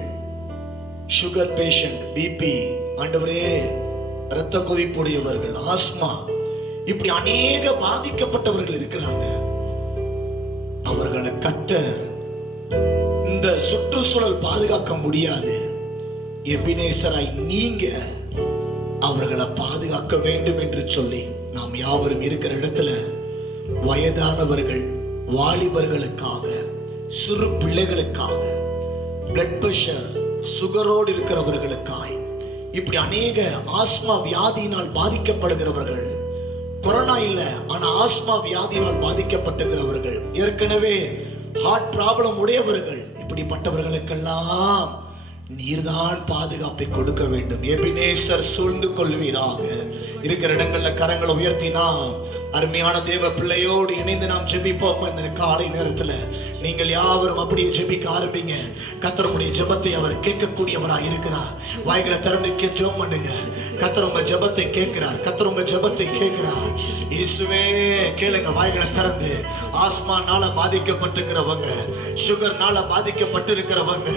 சுகர் பேஷண்ட், பிபி, ஆண்டவரே இரத்த கொதிப்புடையவர்கள், ஆஸ்மா, இப்படி அநேக பாதிக்கப்பட்டவர்கள் இருக்கிறாங்க. அவர்களை கர்த்தர் இந்த சுற்றுச்சூழல் பாதுகாக்க முடியாது. எபினேசராய் நீங்க அவர்களை பாதுகாக்க வேண்டும் என்று சொல்லி நாம் யாவரும் இருக்கிற இடத்துல வயதானவர்கள், வாலிபர்களுக்காக, சிறு பிள்ளைகளுக்காக, பிளட் பிரஷர், சுகரோடு இருக்கிறவர்களுக்காய், இப்படி அநேக ஆஸ்மா வியாதியினால் பாதிக்கப்படுகிறவர்கள், கொரோனா இல்ல ஆனா ஆஸ்மா வியாதியினால் பாதிக்கப்பட்டுகிறவர்கள், ஏற்கனவே ஹார்ட் ப்ராப்ளம் உடையவர்கள், இப்படிப்பட்டவர்களுக்கெல்லாம் நீர்தான் பாதுகாப்பை கொடுக்க வேண்டும். எபினேசர் சூழ்ந்து கொள்வீராக. இருக்கிற இடங்கள்ல கரங்களை உயர்த்தினா அருமையான தேவ பிள்ளையோடு இணைந்து நாம் ஜெபிப்போம். இந்த காலை நேரத்துல நீங்கள் யாவரும் அப்படியே ஜெபிக்க ஆரம்பிங்க. கர்த்தருடைய ஜெபத்தை அவர் கேட்கக்கூடியவராய் இருக்கிறார். வாய்களை திறந்து ஜெபம் பண்ணுங்க. கர்த்தர் உங்க ஜெபத்தை கேட்கிறார். கர்த்தர் உங்க ஜெபத்தை கேட்கிறார். இயேசுவே கேளுங்க. வாய்களை திறந்து ஆஸ்மானால பாதிக்கப்பட்டிருக்கிறவங்க, சுகர்னால பாதிக்கப்பட்டிருக்கிறவங்க,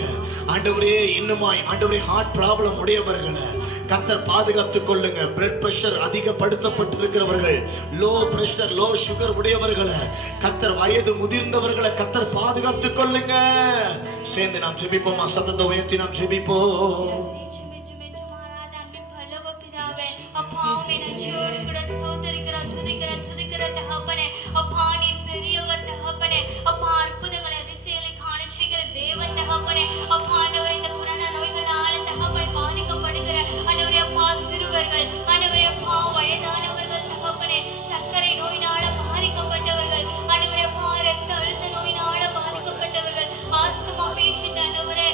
ஆண்டவரே இன்னுமாய் ஆண்டவரே ஹார்ட் ப்ராப்ளம் உடையவர்களை கர்த்தர் பாதுகாத்துக் கொள்ளுங்க. பிளட் பிரஷர் அதிகப்படுத்தப்பட்டிருக்கிறவர்கள், லோ பிரஷர், லோ சுகர் உடையவர்களை கர்த்தர், வயது முதிர்ந்தவர்களை கர்த்தர் பாதுகாத்துக் கொள்ளுங்க. சேர்ந்து நாம் ஜெபிப்போமா? சத்தத்தை உயர்த்தி நாம் ஜெபிப்போம். வயதானவர்கள் தகப்பனே, சர்க்கரை நோயினால பாதிக்கப்பட்டவர்கள், ஆண்டவரே ரத்த அழுத்த நோயினால பாதிக்கப்பட்டவர்கள், ஆஸ்துமா பேஷண்ட், ஆண்டவரே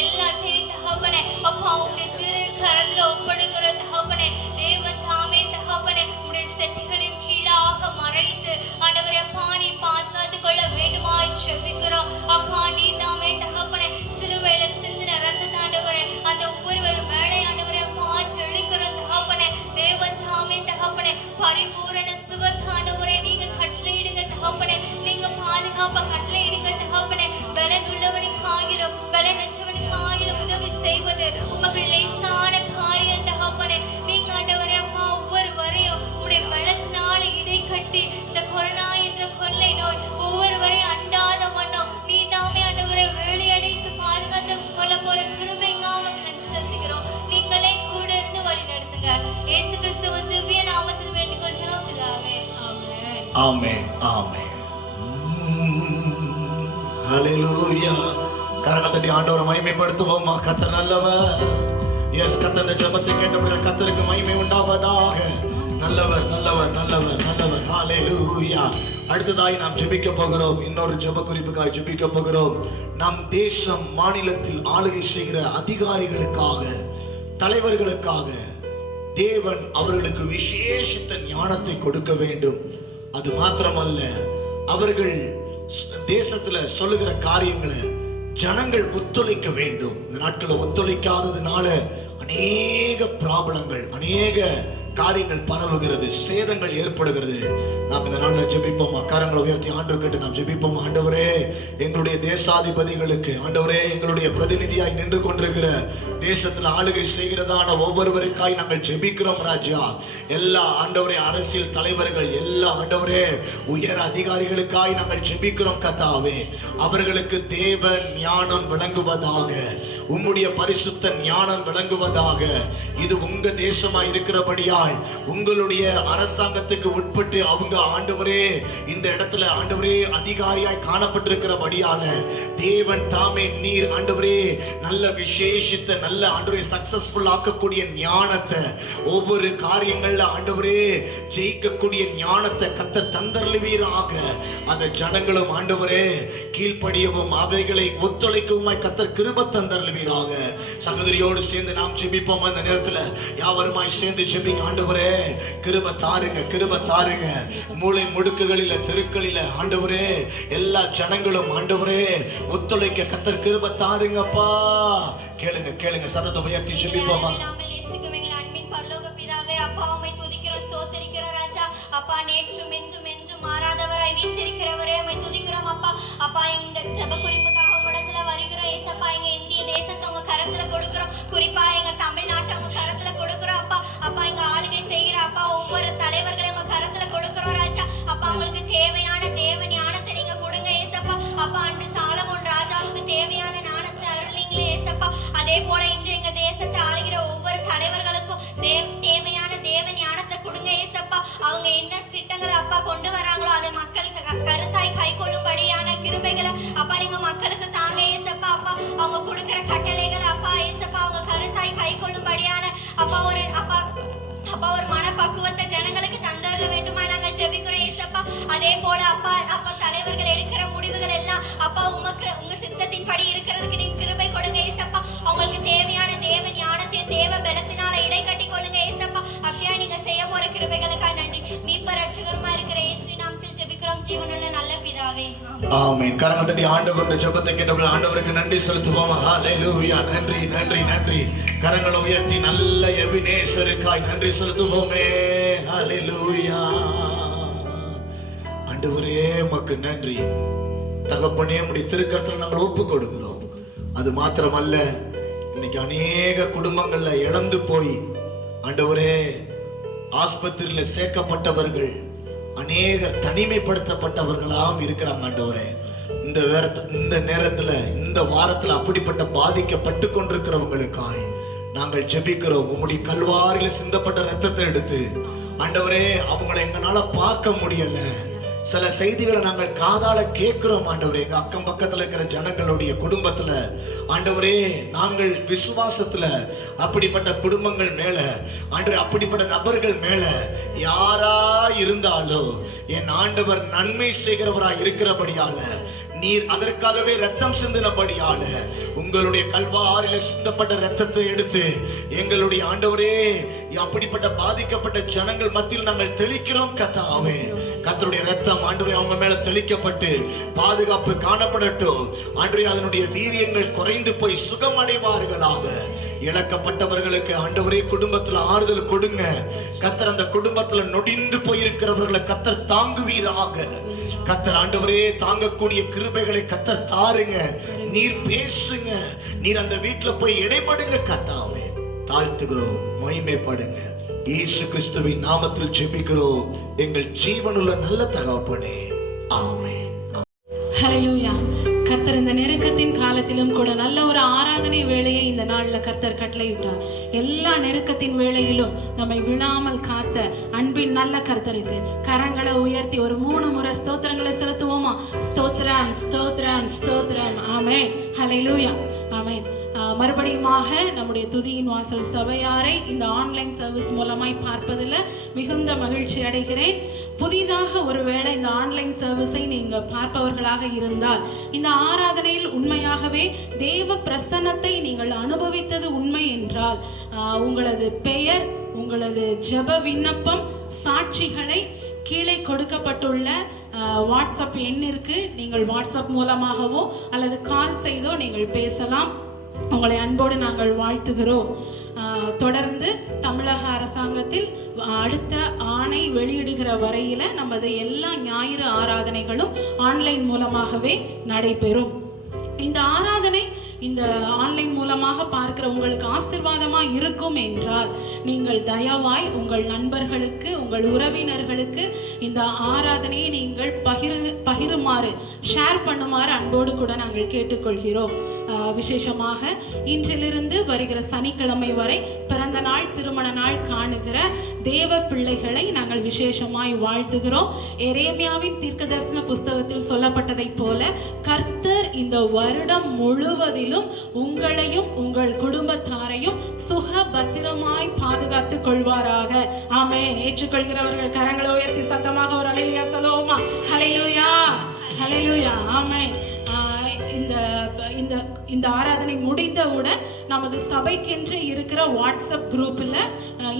எல்லாத்தையும் தகப்பனே அப்பா உடைய திரு கரத்துல ஒப்படைக்கிற தகப்பனே, தேவன் தாமே தகப்பனே உடைய செட்டிகளின் கீழாக மறைத்து ஆண்டவரே அப்பா நீ பாதுகாத்துக் கொள்ள வேண்டுமாய் ஜெபிக்கிறோம். அப்பா நீ தாமே தகப்பனே சிலுவையில சிந்தின ரத்தத்தை ஆண்டவரே அந்த ஒவ்வொருவரும் மேலே ஆண்டவரே அப்பா தெளிக்கிற தகப்பனே, தேவன் தாமே தகப்பனே பரிபூரண சுகத்தாண்டவரே நீங்க கட்டளையிடுங்க தகப்பனே, நீங்க பாதுகாப்ப கட்டளையிடுங்க தகப்பனே. பலன் உள்ளவனுக்காகிலும் பலனற்றவனுக்காகிலும் உதவி செய்வது உமக்கு லேசான காரியம் தகப்பனே. நீங்க ஆண்டவரே அப்பா ஒவ்வொருவரையும் உடைய பலத்தினால இடை கட்டி இந்த கொரோனா என்ற கொள்ளை நோய் ஒவ்வொருவரையும் அண்டாத வண்ணம் நீ தாமே ஆண்டவரை வேலையடைத்து பாதுகாத்து கொள்ள போற கிருபைக்காக நன்றி செலுத்துகிறோம். நீங்களே கூட இருந்து வழி நடத்துங்க. இயேசு கிறிஸ்துவின் திவ்ய நாமத்தில் வேண்டிக் கொள்கிறோம் பிதாவே. ஆமென். ஆமென். ஆமென். ஹல்லேலூயா. கரங்களை தட்டி ஆண்டவரை மகிமைப்படுத்துவோமா? கர்த்தர் நல்லவர். எஸ், கர்த்தர் இந்த ஜெபத்தை கேட்டபடி கர்த்தருக்கு மகிமை உண்டாவதாக. நல்லவர், நல்லவர், நல்லவர், நல்லவர். ஹல்லேலூயா. அடுத்ததாய் நாம் ஜெபிக்க போகிறோம். இன்னொரு ஜெப குறிப்புக்காய் ஜெபிக்க போகிறோம். நம் தேசம் மாநிலத்தில் ஆளுகை செய்கிற அதிகாரிகளுக்காக, தலைவர்களுக்காக தேவன் அவர்களுக்கு விசேஷித்த ஞானத்தை கொடுக்க வேண்டும். அது மாத்திரமல்ல, அவர்கள் தேசத்துல சொல்லுகிற காரியங்களை ஜனங்கள் ஒத்துழைக்க வேண்டும். இந்த நாட்களை ஒத்துழைக்காததுனால அநேக ப்ராப்ளங்கள், அநேக காரியங்கள் பரவுகிறது, சேதங்கள் ஏற்படுகிறது. நாம் இந்த நாளில் ஜெபிப்போமா? கரங்களை உயர்த்தி ஆண்டவர் கேட்டு நாம் ஜெபிப்போம். ஆண்டவரே, எங்களுடைய தேசாதிபதிகளுக்கு, ஆண்டவரே எங்களுடைய பிரதிநிதியாய் நின்று கொண்டிருக்கிற தேசத்தில் ஆளுகை செய்கிறதான ஒவ்வொருவருக்காய் நாங்கள் ஜெபிக்கிறோம் ராஜா. எல்லா ஆண்டவரே அரசியல் தலைவர்கள், எல்லா ஆண்டவரே உயர் அதிகாரிகளுக்காய் நாங்கள் ஜெபிக்கிறோம் கர்த்தாவே. அவர்களுக்கு தேவ ஞானம் விளங்குவதாக, உம்முடைய பரிசுத்த ஞானம் விளங்குவதாக. இது உங்க தேசமாய் இருக்கிறபடியா படியால் உங்களுடைய அரசாங்கத்துக்கு உட்பட்டு அவங்க ஆண்டவரே இந்த இடத்துல ஆண்டவரே அதிகாரியாய் காணப்பட்டிருக்கிறபடியால தேவன் தாமே நீர் ஆண்டவரே நல்ல விசேஷித்த நல்ல ஆண்டவரே சக்சஸ்ஃபுல் ஆக்கக்கூடிய ஞானத்தை, ஒவ்வொரு காரியங்கள்ல ஆண்டவரே ஜெயிக்கக்கூடிய ஞானத்தை கர்த்தர் தந்தருளுவீராக. அந்த ஜனங்களும் ஆண்டவரே கீழ்ப்படியவும் அவைகளை ஒத்துழைக்கவுமாய் கர்த்தர் கிருபை தந்தருளுவீராக. சகோதரியோடு சேர்ந்து நாம் ஜெபிப்போம். அந்த நேரத்துல யாவருமாய் சேர்ந்து ஜெபிங்க. ஆண்டவரே கிருபை தாருங்க, கிருபை தாருங்க. மூளை முடுக்குகளில தெருக்களில ஆண்டவரே எல்லா ஜனங்களும் ஆண்டவரே ஒத்துழைக்க கர்த்தர் கிருபை தாருங்கப்பா. கேளுங்க கேளுங்க, சத்தத்தை உயர்த்தி ஜெபிப்போமா. அப்பா உம்மை துதிக்கிறோம், ஸ்தோத்திரிக்கிறோம் ராஜா. அப்பா நேற்றும் என்றும் என்றும் மாறாதவராய் வீற்றிருக்கிறவரே உம்மை துதிக்கிறோம் அப்பா. அப்பா இந்த ஜெப குறிப்புக்காக உம்மிடத்துல வருகிறோம் ஏசப்பா. எங்க இந்திய தேசத்தை உங்க கரத்துல கொடுக்கிறோம், குறிப்பா எங்க தமிழ்நாட்டை உங்க கரத்துல கொடுக்கிறோம் அப்பா. அப்பா எங்க ஆளுகை செய்கிற அப்பா ஒவ்வொரு தலைவர்களையும் உங்க கரத்துல கொடுக்கிறோம் ராஜா. அப்பா உங்களுக்கு தேவையான தேவ ஞானத்தை நீங்க கொடுங்க ஏசப்பா. அப்பா அன்று சாலமோன் ராஜாவுக்கு தேவையான ஞானத்தை அருளீங்களே ஏசப்பா. அதே போல இன்று எங்க தேசத்தை ஆளுகிற ஒவ்வொரு தலைவர்களுக்கும் தேவையான தேவ ஞானத்தை கொடுங்க ஏசப்பா. அவங்க என்ன திட்டங்களை அப்பா கொண்டு வராங்களோ அதை மக்கள் கருத்தாய் கை கொள்ளும்படியான கிருபைகளை அப்பா நீங்க மக்களுக்கு தாங்க ஏசப்பா. அப்பா அவங்க கொடுக்கிற கட்டளைகளை அப்பா ஏசப்பா அவங்க கருத்தாய் கை கொள்ளும்படியான அப்பா ஒரு மனப்பக்குவத்தை ஜனங்களுக்கு தந்தரல வேண்டுமா நாங்கள் ஜெபிக்கிறோம் ஏசப்பா. அதே போல அப்பா தலைவர்கள் எடுக்கிற முடிவுகள் எல்லாம் அப்பா உங்க சித்தத்தின் படி இருக்கிறதுக்கு நீங்க கிருபை கொடுங்க ஏசப்பா. அவங்களுக்கு தேவையான தேவ ஞானத்தையும் தேவ பலத்தினால இடை கட்டி கொள்ளுங்க ஏசப்பா. அப்படியா நீங்க செய்ய போற கிருபைகளுக்காக நன்றி. மீட்பர் ரட்சகருமா இருக்கிற இயேசுவின் நாமத்தில் ஜெபிக்கிறோம் ஜீவனுள்ள நல்ல பிதாவே, ஆமென். கரங்களை தட்டி ஆண்டவருடைய ஜெபத்தை கேட்டபோது ஆண்டவருக்கு நன்றி செலுத்துவோம். ஹல்லேலூயா. நன்றி நன்றி நன்றி. கரங்களை உயர்த்தி நல்ல எபினேசருக்காய் நன்றி செலுத்துவோமே. ஹல்லேலூயா. ஆண்டவரே உமக்கு நன்றி. தகப்பனே உம்முடைய திருக்கரத்துல நாங்கள் ஒப்பு கொடுக்கிறோம். அது மாத்திரமல்ல, இன்னைக்கு அநேக குடும்பங்கள்ல இழந்து போய் ஆண்டவரே ஆஸ்பத்திரியில சேர்க்கப்பட்டவர்கள், அநேகர் தனிமைப்படுத்தப்பட்டவர்களாம் இருக்கிறாங்க ஆண்டவரே. இந்த நேரத்துல இந்த வாரத்துல அப்படிப்பட்ட பாதிக்கப்பட்டு கொண்டிருக்கிறவங்களுக்காய் நாங்கள் ஜெபிக்கிறோம். உம்முடைய கல்வாரியில சிந்தப்பட்ட ரத்தத்தை எடுத்து ஆண்டவரே அவங்களை எங்களால பார்க்க முடியல, சில செய்திகளை நாங்கள் காதால கேட்கிறோம் ஆண்டவரே. எங்க அக்கம் பக்கத்துல இருக்கிற ஜனங்களுடைய குடும்பத்துல ஆண்டவரே நாங்கள் விசுவாசத்துல அப்படிப்பட்ட குடும்பங்கள் மேல ஆண்டவரே அப்படிப்பட்ட நபர்கள் மேல யாரா இருந்தாலும் என் ஆண்டவர் நன்மை செய்கிறவரா இருக்கிறபடியால நீர் அதற்காகவே ரத்தம் சிந்தினபடியால உங்களுடைய கல்வாரில சிந்தப்பட்ட ரத்தத்தை எடுத்து எங்களுடைய ஆண்டவரே அப்படிப்பட்ட பாதிக்கப்பட்ட ஜனங்கள் மத்தியில் நாங்கள் தெளிக்கிறோம் கர்த்தாவே. கர்த்தருடைய ரத்தம் ஆண்டவரே அவங்க மேல தெளிக்கப்பட்டு பாதுகாப்பு காணப்படட்டும் ஆண்டவரே. அதனுடைய வீரியங்கள் குறைந்து போய் சுகம் அடைவார்களாக. இழக்கப்பட்டவர்களுக்கு ஆண்டவரே குடும்பத்துல ஆறுதல் கொடுங்க கர்த்தர். அந்த குடும்பத்துல நொடிந்து போயிருக்கிறவர்களை கர்த்தர் தாங்குவீராக. கர்த்தர் ஆண்டவரே தாங்கக்கூடிய கிருபைகளை கர்த்தர் தாருங்க. நீர் பேசுங்க, நீர் அந்த வீட்டுல போய் இடைப்படுங்க கர்த்தாவே. தாழ்த்துகிறோம், மகிமைப்படுங்க. இயேசு கிறிஸ்துவின் நாமத்தில் ஜெபிக்கிறோம் எங்கள் ஜீவனுள்ள நல்ல தகப்பனே, ஆமென். ஹல்லேலூயா. கர்த்தர் இந்த நெருக்கத்தின் காலத்திலும் கூட நல்ல ஒரு ஆராதனை வேளையை இந்த நாள்ல கர்த்தர் கட்டளையிட்டார். எல்லா நெருக்கத்தின் வேளையிலும் நம்மை விழாமல் காத்த அன்பின் நல்ல கர்த்தருக்கு கரங்களை உயர்த்தி ஒரு 3 முறை ஸ்தோத்திரங்களை செலுத்துவோமா? ஸ்தோத்திரம் ஸ்தோத்திரம் ஸ்தோத்திரம். ஆமென். ஹல்லேலூயா. ஆமென். மறுபடியுமாக நம்முடைய துதியின் வாசல் சபையாரை இந்த ஆன்லைன் சர்வீஸ் மூலமாய் பார்ப்பதில் மிகுந்த மகிழ்ச்சி அடைகிறேன். புதிதாக ஒருவேளை இந்த ஆன்லைன் சர்வீஸை நீங்க பார்ப்பவர்களாக இருந்தால் இந்த ஆராதனையில் உண்மையாகவே தேவ பிரசன்னத்தை நீங்கள் அனுபவித்தது உண்மை என்றால் உங்களது பெயர், உங்களது ஜெப விண்ணப்பம், சாட்சிகளை கீழே கொடுக்கப்பட்டுள்ள வாட்ஸ்அப் எண்ணிற்கு நீங்கள் வாட்ஸ்அப் மூலமாகவோ அல்லது கால் செய்தோ நீங்கள் பேசலாம். உங்களை அன்போடு நாங்கள் வாழ்த்துகிறோம். தொடர்ந்து தமிழக அரசாங்கத்தில் அடுத்த ஆணை வெளியிடுகிற வரையில நமது எல்லா ஞாயிறு ஆராதனைகளும் ஆன்லைன் மூலமாகவே நடைபெறும். இந்த ஆராதனை இந்த ஆன்லைன் மூலமாக பார்க்கிற உங்களுக்கு ஆசீர்வாதமா இருக்கும் என்றால் நீங்கள் தயவாய் உங்கள் நண்பர்களுக்கு, உங்கள் உறவினர்களுக்கு இந்த ஆராதனையை நீங்கள் பகிருமாறு, ஷேர் பண்ணுமாறு அன்போடு கூட நாங்கள் கேட்டுக்கொள்கிறோம். விசேஷமாக இன்றிலிருந்து வருகிற சனிக்கிழமை வரை பிறந்த நாள், திருமண நாள் காணுகிற தேவ பிள்ளைகளை நாங்கள் விசேஷமாய் வாழ்த்துகிறோம். எரேமியாவின் தீர்க்கதரிசன புஸ்தகத்தில் சொல்லப்பட்டதைப் போல கர்த்தர் இந்த வருடம் முழுவதிலும் உங்களையும் உங்கள் குடும்பத்தாரையும் சுக பத்திரமாய் பாதுகாத்துக் கொள்வாராக. ஆமென். ஏற்றுக்கொள்கிறவர்கள் கரங்களை உயர்த்தி சத்தமாக ஒரு அல்லேலூயா சொல்லுவோமா? ஹல்லேலூயா, ஹல்லேலூயா. ஆமென். இந்த ஆராதனை முடிந்தவுடன் நமது சபைக்கென்று இருக்கிற வாட்ஸ்அப் குரூப்பில்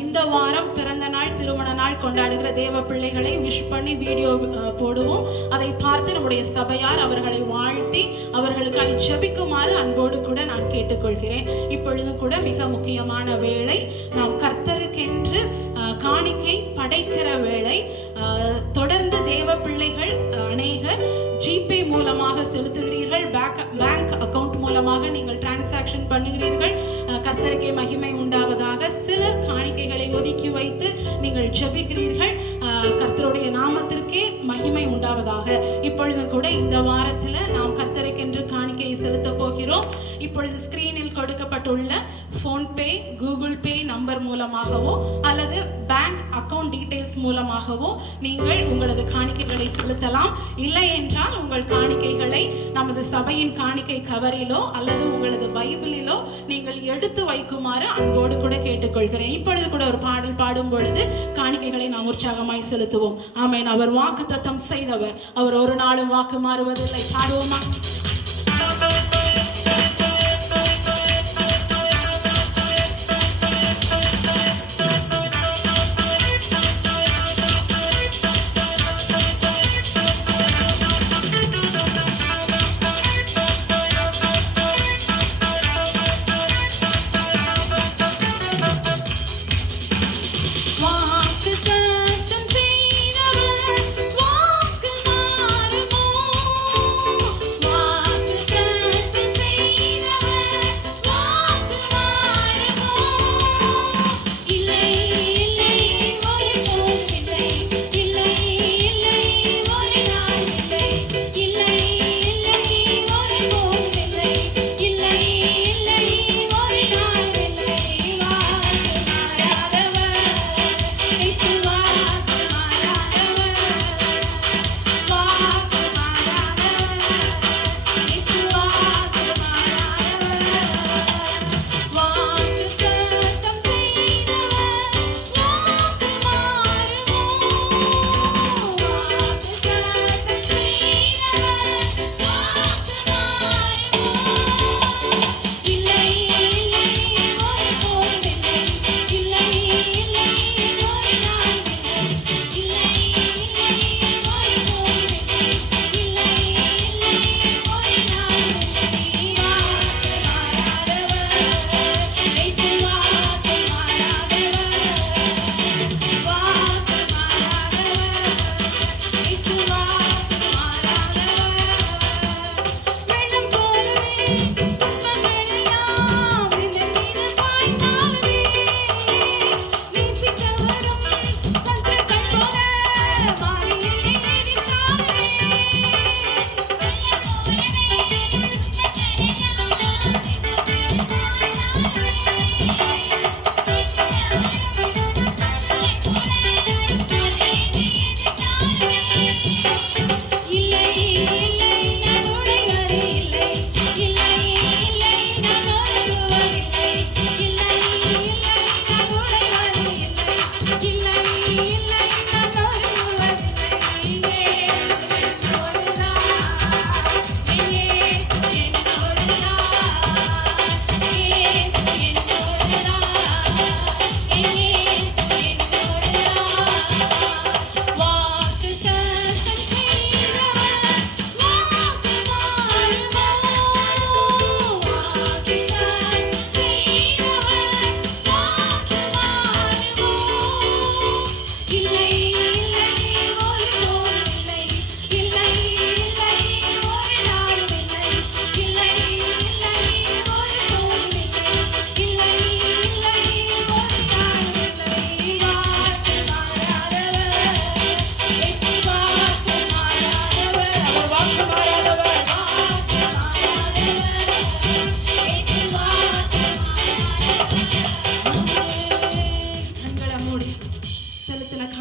இந்த வாரம் பிறந்த நாள் திருமண நாள் கொண்டாடுகிற தேவ பிள்ளைகளை விஷ் பண்ணி வீடியோ போடுவோம். அதை பார்த்து நம்முடைய சபையார் அவர்களை வாழ்த்தி அவர்களுக்காக ஜெபிக்குமாறு அன்போடு கூட நான் கேட்டுக்கொள்கிறேன். இப்பொழுது கூட மிக முக்கியமான வேளை, நாம் கர்த்தருக்கென்று காணிக்கை படைக்கிற வேளை. தொடர்ந்து தேவ பிள்ளைகள் அநேகர் ஜிபே மூலமாக செலுத்துகிறீர்கள், பேங்க் அக்கவுண்ட் மூலமாக நீங்கள் டிரான்சாக்ஷன் பண்ணுகிறீர்கள். கர்த்தருக்கே மகிமை உண்டாவதாக. சிலர் காணிக்கைகளை ஒதுக்கி வைத்து நீங்கள் ஜெபிக்கிறீர்கள். கர்த்தருடைய நாமத்திற்கே மகிமை உண்டாவதாக. இப்பொழுது கூட இந்த வாரத்தில் நாம் கர்த்தருக்கென்று காணிக்கையை செலுத்த போகிறோம். இப்பொழுது ஸ்கிரீனில் கொடுக்கப்பட்டுள்ள போன்பே, கூகுள் பே நம்பர் மூலமாகவோ அல்லது பேங்க் அக்கவுண்ட் டீடைல்ஸ் மூலமாகவோ நீங்கள் உங்களது காணிக்கைகளை செலுத்தலாம். இல்லை என்றால் உங்கள் காணிக்கைகளை நமது சபையின் காணிக்கை கவரிலோ அல்லது உங்களது பைபிளிலோ நீங்கள் எடுத்து வைக்குமாறு அன்போடு கூட கேட்டுக்கொள்கிறேன். இப்பொழுது கூட ஒரு பாடல் பாடும் பொழுது காணிக்கைகளை நாம் உற்சாகமாய் செலுத்துவோம். ஆமென். அவர் வாக்குத்தத்தம் செய்தவர், அவர் ஒரு நாளும் வாக்கு மாறுவதில்லை. பாடுவோமா? வாக்கு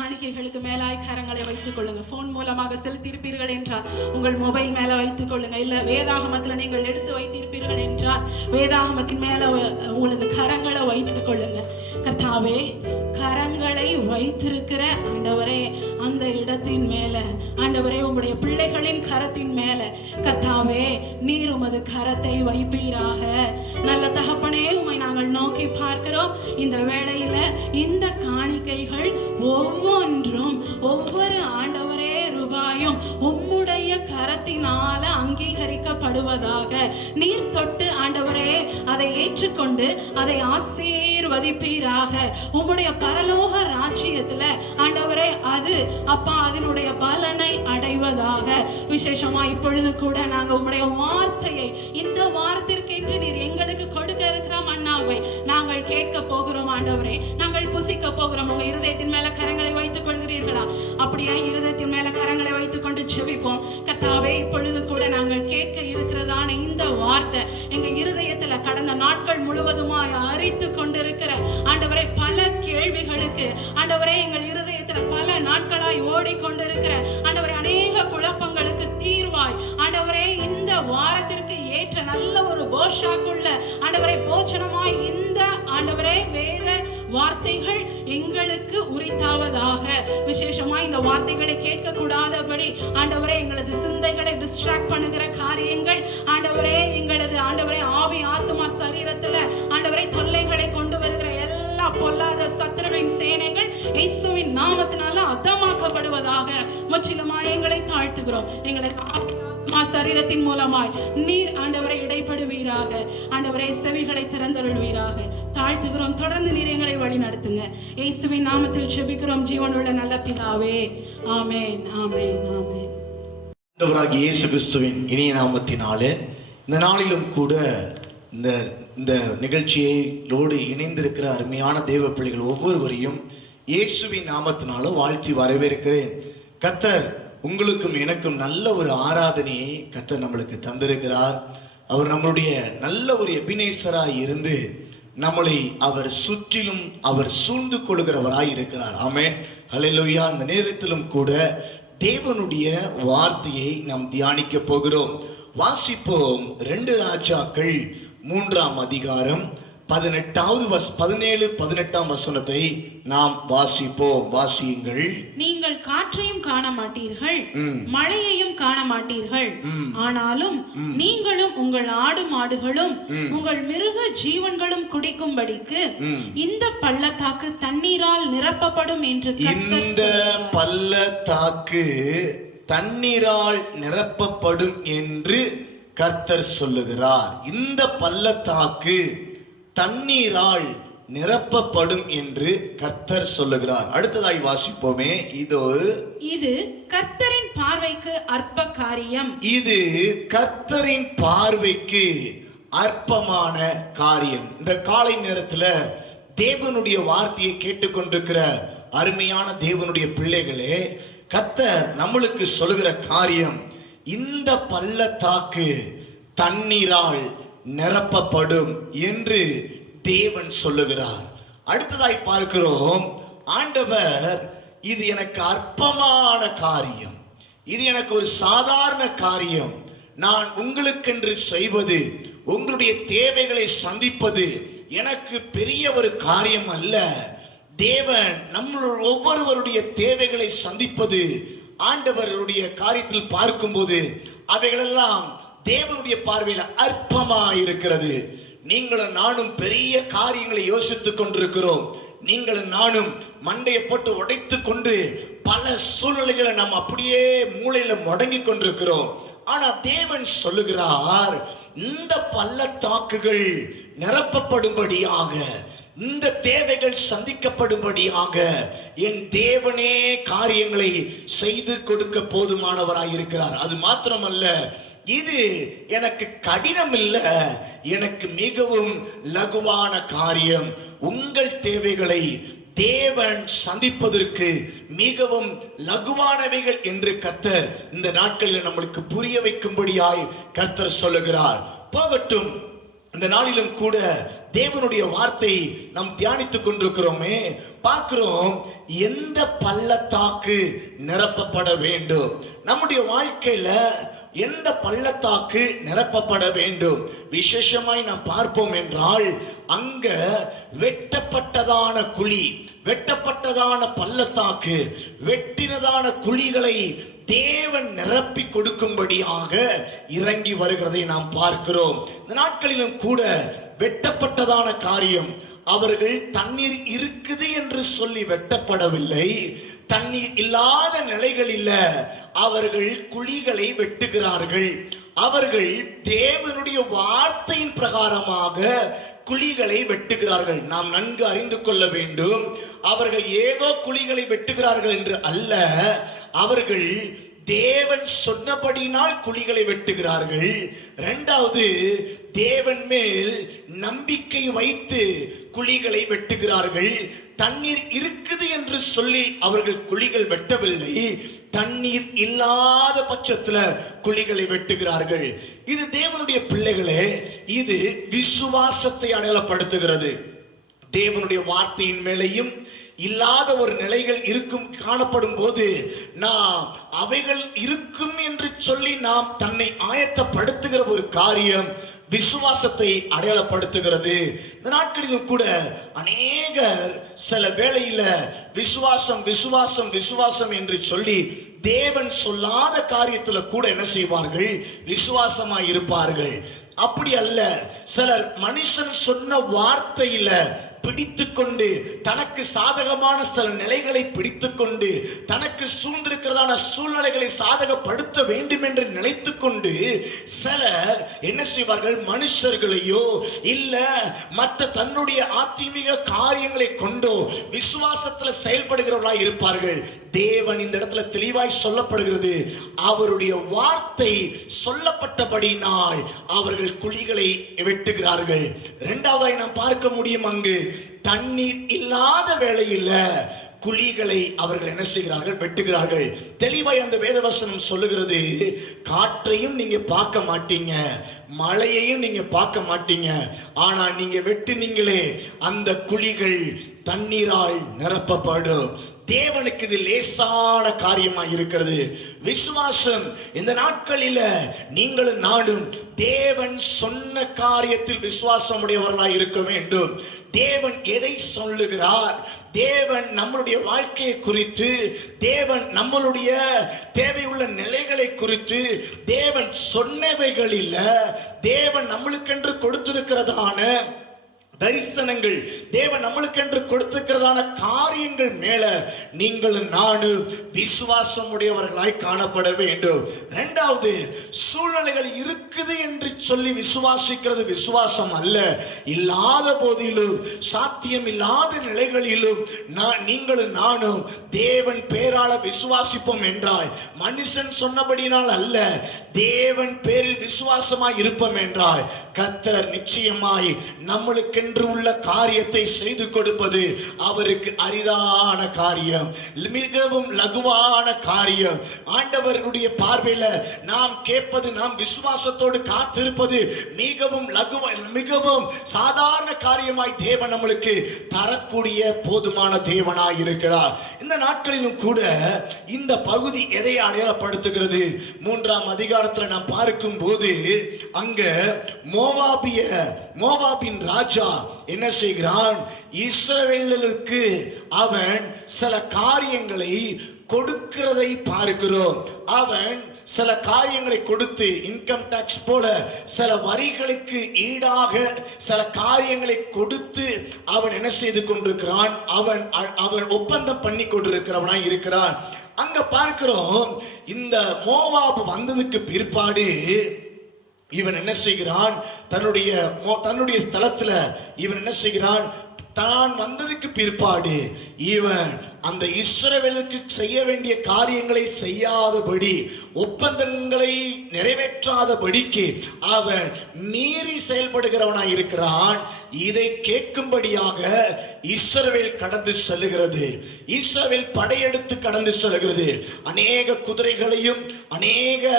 காணிக்கைகளுக்கு மேலாய் கரங்களை வைத்துக் கொள்ளுங்க. போன் மூலமாக செலுத்தியிருப்பீர்கள் என்றால் உங்கள் மொபைல் மேல வைத்துக் கொள்ளுங்க. இல்ல வேதாகமத்தில் நீங்கள் எடுத்து வைத்திருப்பீர்கள் என்றால் வேதாகமத்தின் மேல உங்களது கரங்களை வைத்துக் கொள்ளுங்க. கர்த்தாவே, கரங்களை வைத்திருக்கிற ஆண்டவரே, அந்த இடத்தின் மேல ஆண்டவரே, உங்களுடைய பிள்ளைகளின் கரத்தின் மேல கர்த்தாவே நீர் உமது கரத்தை வைப்பீராக. நல்ல தகப்பனே, உம்மை நாங்கள் நோக்கி பார்க்கிறோம். இந்த வேளையில இந்த காணிக்கைகள் ஒவ்வொன்றும் ஒவ்வொரு ஆண்டவரே ரூபாயும் உம்முடைய கரத்தினால அங்கீகரிக்கப்படுவதாக. நீர் தொட்டு ஆண்டவரே அதை ஏற்றுக்கொண்டு அதை ஆசீர்வதிப்பீராக. உம்முடைய பரலோக ராஜ்யத்துல ஆண்டவரே அது அப்பா அதனுடைய பலனை அடைவதாக. விசேஷமா இப்பொழுது கூட நாங்க உம்முடைய வார்த்தையை, இந்த வாரத்திற்கென்று நீர் எங்களுக்கு கொடுக்க இருக்கிற மன்னாவை நாங்கள் கேட்க போகிறோம் ஆண்டவரே. நாங்கள் புசிக்க போகிறோம். உங்க இருதயத்தின் மேல கரங்களை வைத்துக் கொள்கிறீர்களா? அப்படியே இருதயத்தின் மேல கரங்களை வைத்துக் கொண்டு செபிப்போம். கர்த்தாவே, இப்பொழுது கூட நாங்கள் கேட்க இருக்கிறதான இந்த வார்த்தை எங்க இருதயத்துல கடந்த நாட்கள் முழுவதுமாய் அரித்து கொண்டிருக்கிற ஆண்டவரே பல கேள்விகளுக்கு ஆண்டவரே எங்கள் இருதயத்துல பல நாட்களாய் ஓடிக்கொண்டிருக்கிற ஆண்டவரே அநேக குழப்பங்களுக்கு தீர்வாய் ஆண்டவரே இந்த வாரத்திற்கு ஏற்ற நல்ல ஒரு போஷாக்குள்ள ஆண்டவரே போச்சனமாய் இந்த ஆண்டவரே வேத வார்த்தைகள் எங்களுக்கு உரித்தாவதாக. விசேஷமா இந்த வார்த்தைகளை கேட்க கூடாதபடி ஆண்டவரே எங்களது சிந்தைகளை டிஸ்ட்ராக்ட் பண்ணுகிற காரியங்கள் ஆண்டவரே எங்களது ஆண்டவரே ஆவி ஆத்மா சரீரத்துல ஆண்டவரே தொல்லைகளை கொண்டு வருகிற எல்லா பொல்லாத சத்துருவின் சேனைகள் இயேசுவின் நாமத்தினால அதமாக்கப்படுவதாக. முற்றிலுமாய் எங்களை தாழ்த்துகிறோம். எங்களை சரீரத்தின் மூலமாய் நீர் ஆண்டவரை இடைப்படுவீராக. ஆண்டவரை செவிகளை திறந்தருள்வீராக. தாழ்த்துகிறோம். தொடர்ந்து நீர் எங்களை வழி நடத்துங்க. இயேசுவின் நாமத்தில் ஜெபிக்கிறோம் ஜீவனுள்ள நல்ல பிதாவே. ஆமென், ஆமென், ஆமென். ஆண்டவராகிய இயேசு கிறிஸ்துவின் இனிய நாமத்தினாலே இந்த நாளிலும் கூட இந்த நிகழ்ச்சியோடு இணைந்திருக்கிற அருமையான தேவ பிள்ளைகள் ஒவ்வொருவரையும் இயேசுவின் நாமத்தினால வாழ்த்தி வரவேற்கிறேன். கர்த்தர் உங்களுக்கும் எனக்கும் நல்ல ஒரு ஆராதனையை கர்த்தர் நம்மளுக்கு தந்திருக்கிறார். அவர் நம்மளுடைய நல்ல ஒரு எபினேசராய் இருந்து நம்மளை அவர் சுற்றிலும் அவர் சூழ்ந்து கொள்கிறவராய் இருக்கிறார். ஆமென், ஹல்லேலூயா. அந்த நேரத்திலும் கூட தேவனுடைய வார்த்தையை நாம் தியானிக்க போகிறோம். வாசிப்போம். 2 ராஜாக்கள் 3ஆம் அதிகாரம் 17-18 வசனத்தை நாம் வாசிப்போம். வாசியுங்கள். நீங்கள் காற்றையும் காண மாட்டீர்கள், மழையையும் காண மாட்டீர்கள். ஆனாலும் நீங்களும் உங்கள் ஆடு மாடுகளும் உங்கள் மிருக ஜீவன்களும் குடிக்கும்படிக்கு இந்த பள்ளத்தாக்கு தண்ணீரால் நிரப்பப்படும் என்று இந்த பள்ளத்தாக்கு தண்ணீரால் நிரப்பப்படும் என்று கர்த்தர் சொல்லுகிறார். இந்த பள்ளத்தாக்கு தண்ணீரால் நிரப்பப்படும் என்று கர்த்தர் சொல்லுகிறார். அடுத்ததாய் வாசிப்போமே. இது கர்த்தரின் பார்வைக்கு அற்ப காரியம். இது கர்த்தரின் பார்வைக்கு அற்பமான காரியம். இந்த காலை நேரத்துல தேவனுடைய வார்த்தையை கேட்டுக்கொண்டிருக்கிற அருமையான தேவனுடைய பிள்ளைகளே, கர்த்தர் நம்மளுக்கு சொல்லுகிற காரியம், இந்த பள்ளத்தாக்கு தண்ணீரால் நிரப்பப்படும் என்று தேவன் சொல்லுகிறார். அடுத்ததாய் பார்க்கிறோம், ஆண்டவர் இது எனக்கு அற்பமான காரியம், இது எனக்கு ஒரு சாதாரண காரியம், நான் உங்களுக்கென்று செய்வது, உங்களுடைய தேவைகளை சந்திப்பது எனக்கு பெரிய ஒரு காரியம் அல்ல. தேவன் நம்ம ஒவ்வொருவருடைய தேவைகளை சந்திப்பது ஆண்டவருடைய காரியத்தில் பார்க்கும்போது அவைகளெல்லாம் தேவனுடைய பார்வையில் அற்பமா இருக்கிறது. நீங்களும் நானும் பெரிய காரியங்களை யோசித்துக் கொண்டிருக்கிறோம். நீங்களும் நானும் மண்டையை போட்டு உடைத்து கொண்டு பல சூழ்நிலைகளை நாம் அப்படியே மூளையில முடங்கி கொண்டிருக்கிறோம். ஆனா தேவன் சொல்லுகிறார், இந்த பள்ளத்தாக்குகள் நிரப்பப்படும்படியாக, இந்த தேவைகள் சந்திக்கப்படும்படியாக என் தேவனே காரியங்களை செய்து கொடுக்க போதுமானவராய் இருக்கிறார். அது மாத்திரமல்ல, இது எனக்கு கடினம் இல்ல, எனக்கு மிகவும் லகுவான காரியம். உங்கள் தேவைகளை தேவன் சந்திப்பதற்கு மிகவும் லகுவானவைகள் என்று கர்த்தர் இந்த நாட்களில் நம்மளுக்கு புரிய வைக்கும்படியாய் கர்த்தர் சொல்லுகிறார். போகட்டும், இந்த நாளிலும் கூட தேவனுடைய வார்த்தை நாம் தியானித்துக் கொண்டிருக்கிறோமே. பார்க்கிறோம். எந்த பள்ளத்தாக்கு நிரப்பப்பட வேண்டும்? நம்முடைய வாழ்க்கையில எந்த பள்ளத்தாக்கு நிரப்பப்பட வேண்டும்? விசேஷமாய் நாம் பார்ப்போம் என்றால், அங்க வெட்டப்பட்டதான குழி, வெட்டப்பட்டதான பள்ளத்தாக்கு, வெட்டினதான குழிகளை தேவன் நிரப்பி கொடுக்கும்படியாக இறங்கி வருகிறதை நாம் பார்க்கிறோம். இந்த நாட்களிலும் கூட வெட்டப்பட்டதான காரியம், அவர்கள் தண்ணீர் இருக்குது என்று சொல்லி வெட்டப்படவில்லை. தண்ணீர் இல்லாத நிலைகளில் அவர்கள் குழிகளை வெட்டுகிறார்கள். அவர்கள் தேவனுடைய வார்த்தையின் பிரகாரமாக குழிகளை வெட்டுகிறார்கள். நாம் நன்கு அறிந்து கொள்ள வேண்டும், அவர்கள் ஏதோ குழிகளை வெட்டுகிறார்கள் என்று அல்ல, அவர்கள் தேவன் சொன்னபடினால் குழிகளை வெட்டுகிறார்கள். இரண்டாவது, தேவன் மேல் நம்பிக்கை வைத்து குழிகளை வெட்டுகிறார்கள். தண்ணீர் இருக்குது என்று சொல்லி அவர்கள் குழிகள் வெட்டவில்லை, தண்ணீர் இல்லாத பட்சத்துல குழிகளை வெட்டுகிறார்கள். இது தேவனுடைய பிள்ளைகளே, இது விசுவாசத்தை அடையாளப்படுத்துகிறது. தேவனுடைய வார்த்தையின் மேலையும் இல்லாத ஒரு நிலைகள் இருக்கும் காணப்படும் போது நாம் அவைகள் இருக்கும் என்று சொல்லி நாம் தன்னை ஆயத்தப்படுத்துகிற ஒரு காரியம் விசுவாசத்தை அடையாளப்படுத்துகிறது. இந்த நாட்களிலும் கூட அநேகர் சில வேளையில விசுவாசம் விசுவாசம் விசுவாசம் என்று சொல்லி தேவன் சொல்லாத காரியத்துல கூட என்ன செய்வார்கள்? விசுவாசமாய் இருப்பார்கள். அப்படி அல்ல, சிலர் மனுஷன் சொன்ன வார்த்தையில பிடித்து கொண்டு, தனக்கு சாதகமான சில நிலைகளை பிடித்து கொண்டு, தனக்கு சூழ்ந்திருக்கிறதான சூழ்நிலைகளை சாதகப்படுத்த வேண்டும் என்று நினைத்து கொண்டு சிலர் என்ன செய்வார்கள்? மனுஷர்களையோ இல்ல மற்ற தன்னுடைய ஆத்மீக காரியங்களை கொண்டோ விசுவாசத்துல செயல்படுகிறவர்களாய் இருப்பார்கள். தேவன் இந்த இடத்துல தெளிவாய் சொல்லப்படுகிறது, அவருடைய வார்த்தை சொல்லப்பட்டபடினால் அவர்கள் குழிகளை வெட்டுகிறார்கள். இரண்டாவதாய் நாம் பார்க்க முடியும், அங்கு தண்ணீர் இல்லாத வேளையில் குழிகளை அவர்கள் என்ன செய்கிறார்கள்? வெட்டுகிறார்கள். தெளிவாய் அந்த வேதவசனம் சொல்லுகிறது, காற்றையும் நீங்க பார்க்க மாட்டீங்க, மழையையும் நீங்க பார்க்க மாட்டீங்க, ஆனா நீங்க வெட்டினீங்களே அந்த குழிகள் தண்ணீரால் நிரப்பப்படும். தேவனுக்கு இது லேசான காரியமா இருக்கிறது. விசுவாசம் இந்த நாட்களில நீங்களும் நானும் தேவன் சொன்ன காரியத்தில் விசுவாசம் உடையவர்களாய் இருக்க வேண்டும். தேவன் எதை சொல்லுகிறார், தேவன் நம்மளுடைய வாழ்க்கையை குறித்து, தேவன் நம்மளுடைய தேவையுள்ள நிலைகளை குறித்து, தேவன் சொன்னவைகளில் தேவன் நம்மளுக்கென்று கொடுத்திருக்கிறதான தரிசனங்கள், தேவன் நம்மளுக்கென்று கொடுத்திருக்கிறதான காரியங்கள் மேல நீங்களும் நானும் விசுவாசம் உடையவர்களாய் காணப்பட வேண்டும். இரண்டாவது, சூழ்நிலைகள் இருக்குது என்று சொல்லி விசுவாசிக்கிறது விசுவாசம் அல்ல. இல்லாத போதிலும், சாத்தியம் இல்லாத நிலைகளிலும் நீங்களும் நானும் தேவன் பேரால விசுவாசிப்போம் என்றால், மனுஷன் சொன்னபடினால் அல்ல, தேவன் பேரில் விசுவாசமாய் இருப்போம் என்றால், கர்த்தர் நிச்சயமாய் நம்மளுக்கு உள்ள காரியத்தை செய்து கொடுப்பது அவருக்கு அரிதான காரியம், மிகவும் லகுவான காரியம். ஆண்டவருடைய பார்வையில நாம் கேட்பது, நாம் விசுவாசத்தோடு காத்திருப்பது மிகவும் மிகவும் சாதாரண காரியமாய் தேவன் நம்மளுக்கு தரக்கூடிய போதுமான தேவனாய் இருக்கிறார். இந்த நாட்களிலும் கூட இந்த பகுதி எதை அடையாளப்படுத்துகிறது? 3ஆம் அதிகாரத்தில் நாம் பார்க்கும் போது அங்க மோவாபின் ராஜா என்ன செய்கிறான்? இஸ்ரவேலருக்கு அவன் சில காரியங்களை கொடுக்கிறதை பார்க்கிறோம். அவன் சில காரியங்களை கொடுத்து, இன்கம் டாக்ஸ் போல சில வரிகளுக்கு ஈடாக சில காரியங்களை கொடுத்து அவன் என்ன செய்து கொண்டிருக்கிறான்? அவன் ஒப்பந்தம் பண்ணி கொண்டிருக்கிறவனாய் இருக்கிறான். அங்க பார்க்கிறோம், இந்த மோவாப் வந்ததுக்கு பிற்பாடு இவன் என்ன செய்கிறான்? தன்னுடைய ஸ்தலத்துல இவன் என்ன செய்கிறான்? தான் வந்ததுக்கு பிற்பாடு இவன் அந்த இஸ்ரவேலுக்கு செய்ய வேண்டிய காரியங்களை செய்யாதபடி, ஒப்பந்தங்களை நிறைவேற்றாதபடிக்கு அவன் மீறி செயல்படுகிறவனாய் இருக்கிறான். இதை கேட்கும்படியாக இஸ்ரவேல் கடந்து செல்லுகிறது. இஸ்ரவேல் படையெடுத்து கடந்து செல்கிறது. அநேக குதிரைகளையும் அநேக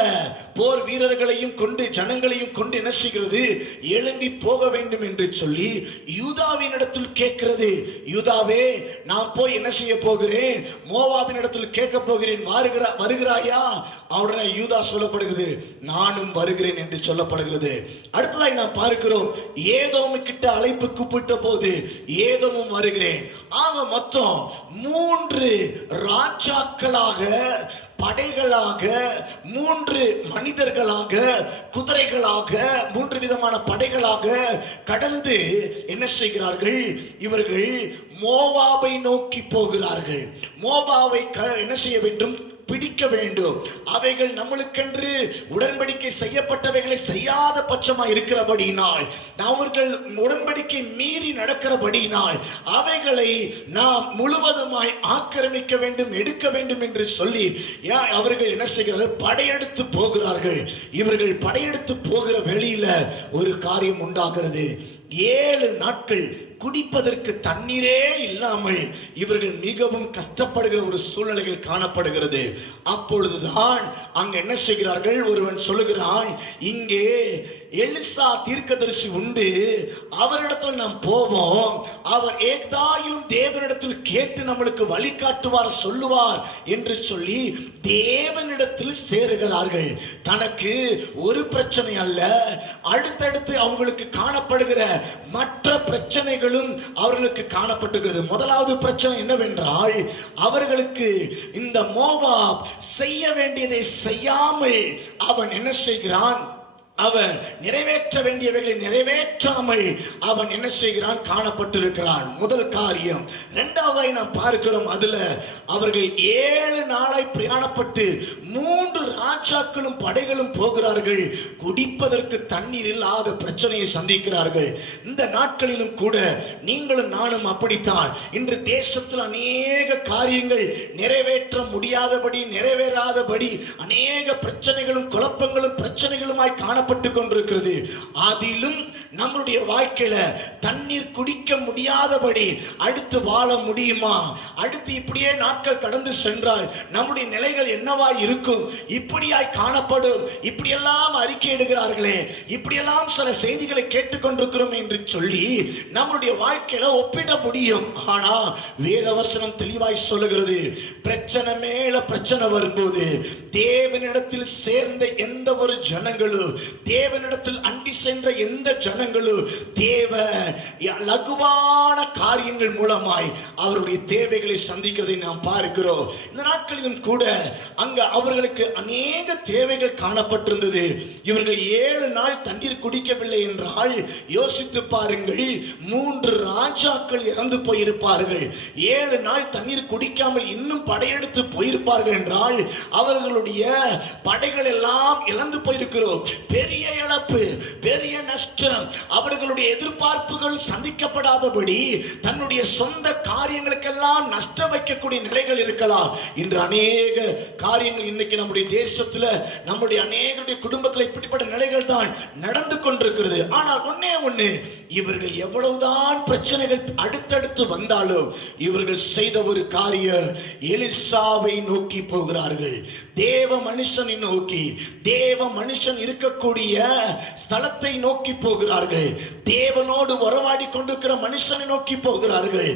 போர் வீரர்களையும் கொண்டு ஜனங்களையும் கொண்டு என்ன செய்கிறது, எழும்பி போக வேண்டும் என்று சொல்லி யூதாவின் இடத்தில் கேட்கிறது. யூதாவே, நான் போய் என்ன செய்ய போகிறேன், மோவாபின் இடத்தில் கேட்க போகிறேன், வருகிறாயா? அவருடைய யூதா சொல்லப்படுகிறது, நானும் வருகிறேன் என்று சொல்லப்படுகிறது. அடுத்ததாய் நாம் பார்க்கிறோம், ஏதோமு கிட்ட அழைப்பு கூப்பிட்ட போது ஏதோமும் வருகிறேன். ஆக மொத்தம் 3 ராஜாக்களாக, படைகளாக, 3 மனிதர்களாக, குதிரைகளாக, 3 விதமான படைகளாக கடந்து என்ன செய்கிறார்கள், இவர்கள் மோவாபை நோக்கி போகிறார்கள். மோவாபை என்ன செய்ய வேண்டும், பிடிக்க வேண்டும். அவைகள் நம்மளுக்கென்று உடன்படிக்கை செய்யப்பட்டவைகளை செய்யாத பட்சமாய் இருக்கிறபடியினால், அவர்கள் உடன்படிக்கை மீறி நடக்கிறபடியினால் அவைகளை நாம் முழுவதுமாய் ஆக்கிரமிக்க வேண்டும், எடுக்க வேண்டும் என்று சொல்லி அவர்கள் என்ன செய்கிறார்கள், படையெடுத்து போகிறார்கள். இவர்கள் படையெடுத்து போகிற வெளியில ஒரு காரியம் உண்டாகிறது. 7 நாட்கள் குடிப்பதற்கு தண்ணீரே இல்லாமல் இவர்கள் மிகவும் கஷ்டப்படுகிற ஒரு சூழ்நிலைகள் காணப்படுகிறது. அப்பொழுதுதான் அங்க என்ன செய்கிறார்கள், ஒருவன் சொல்லுகிறான், இங்கே எலிசா தீர்க்கதரிசி உண்டு, அவரிடத்தில் நாம் போவோம், அவர் ஏதாயிலும் தேவனிடத்தில் கேட்டு நம்மளுக்கு வழிகாட்டுவார், சொல்லுவார் என்று சொல்லி தேவனிடத்தில் சேருகிறார்கள். தனக்கு ஒரு பிரச்சனை அல்ல, அடுத்தடுத்து அவங்களுக்கு காணப்படுகிற மற்ற பிரச்சனைகளும் அவர்களுக்கு காணப்பட்டுகிறது. முதலாவது பிரச்சனை என்னவென்றால், அவர்களுக்கு இந்த மோவாப் செய்ய வேண்டியதை செய்யாமல் அவன் என்ன செய்கிறான், அவன் நிறைவேற்ற வேண்டியவைகளை நிறைவேற்றாமல் அவன் என்ன செய்கிறான், காணப்பட்டிருக்கிறான். முதல் காரியம். இரண்டாவதாய் நாம் பார்க்கிறோம், அதுல அவர்கள் 7 நாளாய் பிரயாணப்பட்டு 3 ராஜாக்களும் படைகளும் போகிறார்கள். குடிப்பதற்கு தண்ணீர் இல்லாத பிரச்சனையை சந்திக்கிறார்கள். இந்த நாட்களிலும் கூட நீங்களும் நானும் அப்படித்தான். இன்று தேசத்தில் அநேக காரியங்கள் நிறைவேற்ற முடியாதபடி, நிறைவேறாதபடி அநேக பிரச்சனைகளும் குழப்பங்களும் பிரச்சனைகளுமாய் காணப்பட்டு கொண்டிருக்கிறது. அதிலும் நம்முடைய வாழ்க்கையில தண்ணீர் குடிக்க முடியாதபடி அடுத்து வாழ முடியுமா? அடுத்து இப்படியே நாட்கள் கடந்து சென்றால் நம்முடைய நிலைகள் என்னவாய் இருக்கும்? இப்படியாய் காணப்படும். இப்படியெல்லாம் அறிக்கை எடுக்கிறார்களே, இப்படியெல்லாம் சில செய்திகளை கேட்டுக்கொண்டிருக்கிறோம் என்று சொல்லி நம்முடைய வாழ்க்கையில ஒப்பிட முடியும். ஆனா வேதவசனம் தெளிவாய் சொல்லுகிறது, பிரச்சனை மேல பிரச்சனை வரும்போது தேவனிடத்தில் சேர்ந்த எந்த ஒரு ஜனங்களும், தேவனிடத்தில் அண்டி சென்ற எந்த ஜனங்களும் தேவ லகுவான காரியங்கள் மூலமாய் அவருடைய தேவைகளை சந்திக்கிறதை நாம் பார்க்கிறோம். இந்த நாட்களிலும் கூட அங்க அவர்களுக்கு அநேக தேவைகள் காணப்பட்டிருந்தது. இவர்கள் 7 நாள் தண்ணீர் குடிக்கவில்லை என்றால் யோசித்து பாருங்கள், 3 ராஜாக்கள் இறந்து போயிருப்பார்கள். 7 நாள் தண்ணீர் குடிக்காமல் இன்னும் படையெடுத்து போயிருப்பார்கள் என்றால் அவர்களுடைய படைகள் எல்லாம் இழந்து போயிருக்கிறோம். பெரிய இழப்பு, பெரிய நஷ்டம். அவர்களுடைய எதிர்பார்ப்புகள் சந்திக்கப்படாதபடி தன்னுடைய சொந்த காரியங்களுக்கெல்லாம் நஷ்டம் வைக்கக்கூடிய நிலைகள் இருக்கலாம். இன்று அநேக காரியங்கள் இன்னைக்கு நம்முடைய தேசத்துல, நம்முடைய அநேகருடைய குடும்பத்தில் இப்படிப்பட்ட நிலைகள் தான் நடந்து கொண்டிருக்கிறது. ஆனால் ஒண்ணு, இவர்கள் எவ்வளவுதான் பிரச்சனைகள் அடுத்தடுத்து வந்தாலும் இவர்கள் செய்த ஒரு காரியம், எலிசாவை நோக்கி போகிறார்கள். தேவ மனுஷனை நோக்கி, தேவ மனுஷன் இருக்கக்கூடிய ஸ்தலத்தை நோக்கி போகிறார்கள். தேவனோடு உறவாடி கொண்டிருக்கிற மனுஷனை நோக்கி போகிறார்கள்.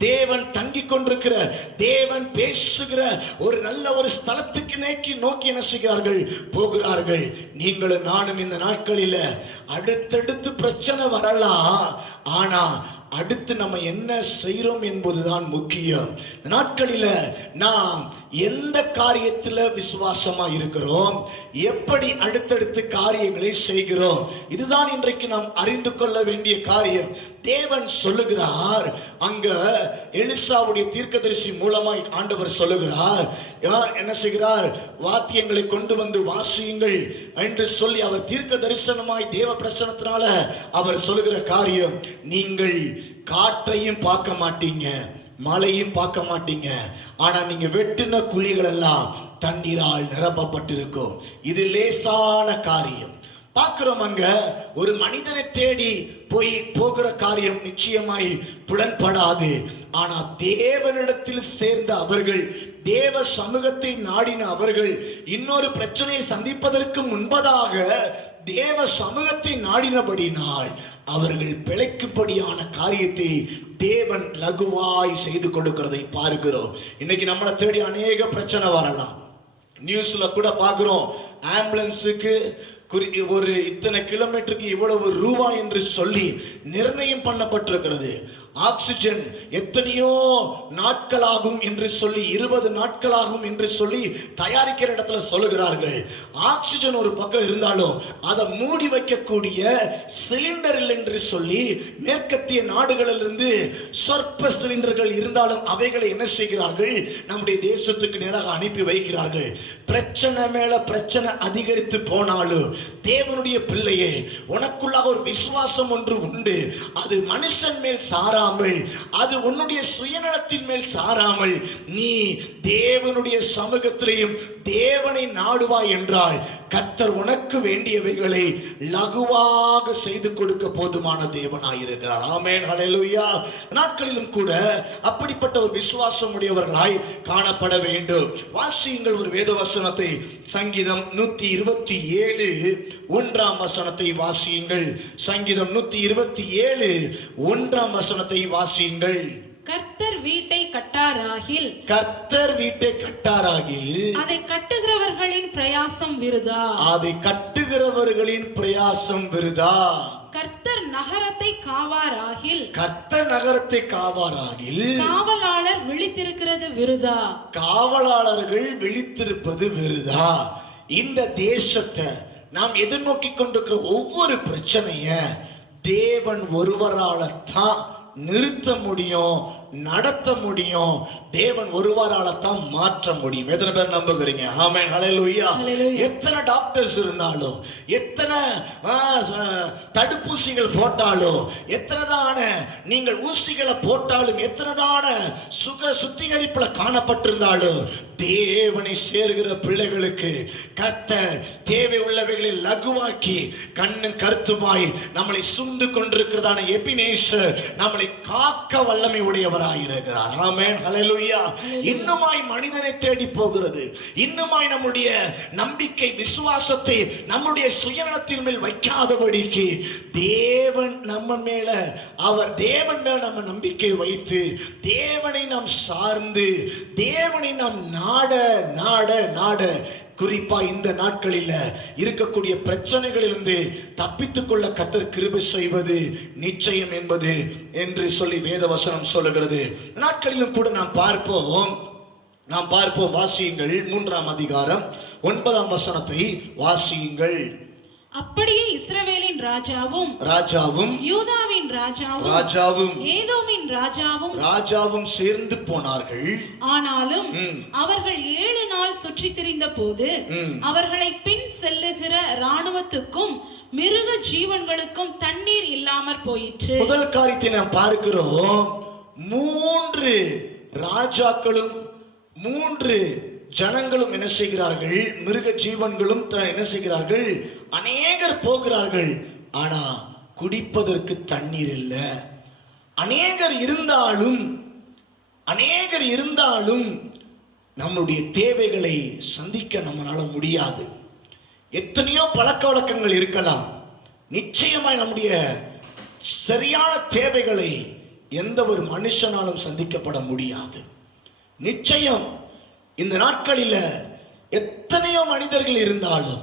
தேவன் தங்கி கொண்டிருக்கிற, தேவன் பேசுகிற ஒரு நல்ல ஒரு ஸ்தலத்துக்கு நோக்கி என்ன செய்கிறார்கள், போகிறார்கள். நீங்களும் நானும் இந்த நாட்களில அடுத்தடுத்து பிரச்சனை வரலாம், ஆனா அடுத்து நம்ம என்ன செய்கிறோம் என்பதுதான் முக்கியம். நாட்களில நாம் எந்த காரியத்துல விசுவாசமா இருக்கிறோம், எப்படி அடுத்தடுத்து காரியங்களை செய்கிறோம், இதுதான் இன்றைக்கு நாம் அறிந்து கொள்ள வேண்டிய காரியம். தேவன் சொல்லுகிறார், அங்க எலிசாவுடைய தீர்க்கதரிசி மூலமாய் ஆண்டவர் சொல்லுகிறார், என்ன செய்கிறார், வாத்தியங்களை கொண்டு வந்து வாசியுங்கள் என்று சொல்லி அவர் தீர்க்க தரிசனமாய் தேவ பிரசனத்தினால அவர் சொல்லுகிற காரியம், நீங்கள் காற்றையும் பார்க்க மாட்டீங்க, மழையும் பார்க்க மாட்டீங்க. ஆனா நீங்க வெட்டின குழிகள் எல்லாம் தண்ணீரால் நிரப்பப்பட்டிருக்கும். இது லேசான காரியம். பார்க்கிறோம், அங்க ஒரு மனிதனை தேடி போகிற காரியம் நிச்சயமாய் புலன்படாது. ஆனா தேவனிடத்தில் சேர்ந்த அவர்கள், தேவ சமூகத்தை நாடின அவர்கள், இன்னொரு பிரச்சனையை சந்திப்பதற்கு முன்பதாக தேவ சமூகத்தை நாடினபடினால் அவர்கள் பிழைக்கும்படியான காரியத்தை தேவன் லகுவாய் செய்து கொடுக்கிறதை பார்க்கிறோம். இன்னைக்கு நம்மளை தேடி அநேக பிரச்சனை வரலாம். நியூஸ்ல கூட பார்க்கிறோம், ஆம்புலன்ஸுக்கு ஒரு இத்தனை கிலோமீட்டருக்கு இவ்வளவு ரூபாய் என்று சொல்லி நிர்ணயம் பண்ணப்பட்டிருக்கிறது. ஆக்சிஜன் எத்தனையோ நாட்களாகும் என்று சொல்லி 20 நாட்களாகும் என்று சொல்லி தயாரிக்கிற இடத்துல சொல்லுகிறார்கள். ஆக்சிஜன் ஒரு பக்கம் இருந்தாலும் அதை மூடி வைக்கக்கூடிய சிலிண்டர் இல்லை என்று சொல்லி மேற்கத்திய நாடுகளிலிருந்து சொற்ப சிலிண்டர்கள் இருந்தாலும் அவைகளை என்ன செய்கிறார்கள், நம்முடைய தேசத்துக்கு நேராக அனுப்பி வைக்கிறார்கள். பிரச்சனை மேல பிரச்சனை அதிகரித்து போனாலும் தேவனுடைய பிள்ளையே, உனக்குள்ளாக ஒரு விசுவாசம் ஒன்று உண்டு. அது மனுஷன் மேல் சாராமல், அது உன்னுடைய சுயநலத்தின் மேல் சாராமல், நீ தேவனுடைய சமூகத்திலையும் தேவனை நாடுவாய் என்றால் கர்த்தர் உனக்கு வேண்டியவைகளை லகுவாக செய்து கொடுக்க போதுமான தேவனாயிருக்கிறார். ஆமென், ஹல்லேலூயா. நாட்களிலும் கூட அப்படிப்பட்ட ஒரு விசுவாசம் உடையவர்களாய் காணப்பட வேண்டும். வாசியுங்கள் ஒரு வேத வசனத்தை, சங்கீதம் 127 1ஆம் வசனத்தை வாசியுங்கள். சங்கீதம் 127 1ஆம் வசனத்தை வாசியுங்கள். கர்த்தர் வீட்டை கட்டாராகில், கர்த்தர் வீட்டை கட்டாராகில், அதை கட்டுகிறவர்களின் பிரயாசம் விருதா, அதை கட்டுகிறவர்களின் பிரயாசம் விருதா. கர்த்தர் நகரத்தை காவாராகில், கர்த்தர் நகரத்தை காவாராகில், காவலாளர் விழித்திருக்கிறது விருதா, காவலாளர்கள் விழித்திருப்பது விருதா. இந்த தேசத்தை நாம் எதிர்நோக்கி கொண்டிருக்கிற ஒவ்வொரு பிரச்சனைய தேவன் ஒருவரால தான் நிறுத்த முடியும், நடத்த முடியும். தேவன் ஒருவரால தான் மாற்ற முடியும். எத்தனை பேர் நம்புகிறீங்க? ஆமென், ஹல்லேலூயா. எத்தனை டாக்டர்ஸ் இருந்தாலும், எத்தனை தடுப்பூசிகள் போட்டாலும், எத்தனைதான நீங்கள் ஊசிகளை போட்டாலும், எத்தனைதான சுத்திகரிப்புல காணப்பட்டிருந்தாலும், தேவனை சேர்கிற பிள்ளைகளுக்கு கர்த்தர் தேவை உள்ளவைகளை லகுவாக்கி கண்ணும் கருத்துமாய் நம்மளை சுந்து கொண்டிருக்கிறதான எபினேசர் நம்மளை காக்க வல்லமை உடையவராயிருக்கிறார். ஆமென், ஹல்லேலூயா. இன்னுமாய் மனிதனை தேடி போகிறது. இன்னுமாய் நம்முடைய நம்பிக்கை, விசுவாசத்தை நம்முடைய சுயநலத்தின் மேல் வைக்காதபடிக்கு தேவன் நம்ம மேல, அவர் தேவன் மேல நம்ம நம்பிக்கை வைத்து தேவனை நாம் சார்ந்து தேவனை நாம் நாட நாட நாட, குறிப்பா இந்த நாட்களில் இருக்கக்கூடிய பிரச்சனைகளிலிருந்து தப்பித்துக் கொள்ள கர்த்தர் கிருபை செய்வது நிச்சயம் என்பது என்று சொல்லி வேதவசனம் சொல்லுகிறது. நாட்களிலும் கூட நாம் பார்ப்போம். வாசியுங்கள் 3ஆம் அதிகாரம் 9ஆம் வசனத்தை வாசியுங்கள். அப்படியே இஸ்ரவேலின் ராஜாவும் யூதாவின் ராஜாவும் ஏதோமின் ராஜாவும் சேர்ந்து போனார்கள். ஆனாலும் அவர்கள் 7 நாள் சுற்றி திரிந்த போது அவர்களை பின் செல்லுகிற இராணுவத்துக்கும் மிருக ஜீவன்களுக்கும் தண்ணீர் இல்லாமற் போயிற்று. முதல் காரியத்தை நாம் பார்க்கிறோம். 3 ராஜாக்களும் 3 ஜனங்களும் என்ன செய்கிறார்கள், மிருக ஜீவன்களும் என்ன செய்கிறார்கள், அநேகர் போகிறார்கள். ஆனா குடிப்பதற்கு தண்ணீர் இல்லை. அநேகர் இருந்தாலும் நம்முடைய தேவைகளை சந்திக்க நம்மளால முடியாது. எத்தனையோ பழக்க வழக்கங்கள் இருக்கலாம், நிச்சயமாய் நம்முடைய சரியான தேவைகளை எந்த ஒரு மனுஷனாலும் சந்திக்கப்பட முடியாது. நிச்சயம் இந்த நாட்களில் எத்தனையோ மனிதர்கள் இருந்தாலும்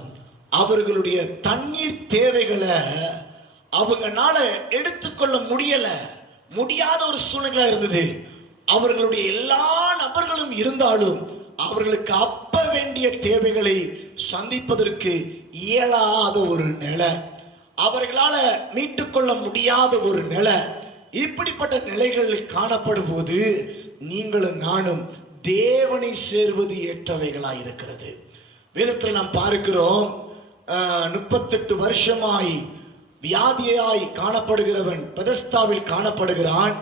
அவர்களுடைய தண்ணீர் தேவைகளை அவங்களால எடுத்துக்கொள்ள முடியாத ஒரு சூழ்நிலை இருந்தது. அவர்களுடைய எல்லா நபர்களும் இருந்தாலும் அவர்களுக்கு அப்ப வேண்டிய தேவைகளை சந்திப்பதற்கு இயலாத ஒரு நிலை, அவர்களால மீட்டுக்கொள்ள முடியாத ஒரு நிலை. இப்படிப்பட்ட நிலைகளில் காணப்படும் போது நீங்களும் நானும் தேவனை சேர்வது ஏற்றவைகளாய் இருக்கிறது. வேதத்தில் நாம் பார்க்கிறோம், 38 வருஷமாய் வியாதியாய் காணப்படுகிறவன் பெதஸ்தாவில் காணப்படுகிறான்.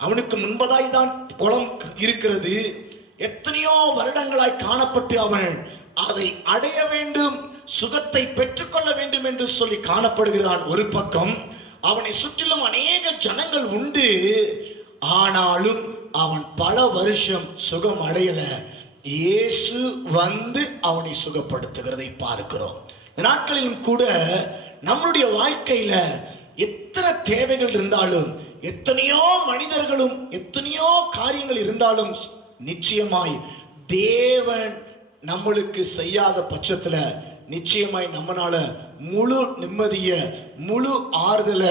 அவனுக்கு முன்பதாய் தான் குளம் இருக்கிறது. எத்தனையோ வருடங்களாய் காணப்பட்டு அவன் அதை அடைய வேண்டும், சுகத்தை பெற்றுக்கொள்ள வேண்டும் என்று சொல்லி காணப்படுகிறான். ஒரு பக்கம் அவனை சுற்றிலும் அநேக ஜனங்கள் உண்டு. ஆனாலும் அவன் பல வருஷம் சுகம் அடையல. இயேசு வந்து அவனை சுகப்படுத்துகிறதை பார்க்கிறோம். நாட்களிலும் கூட நம்முடைய வாழ்க்கையில எத்தனை தேவைகள் இருந்தாலும், எத்தனையோ மனிதர்களும் எத்தனையோ காரியங்கள் இருந்தாலும், நிச்சயமாய் தேவன் நம்மளுக்கு செய்யாத பட்சத்துல நிச்சயமாய் நம்மளால முழு நிம்மதிய, முழு ஆறுதல,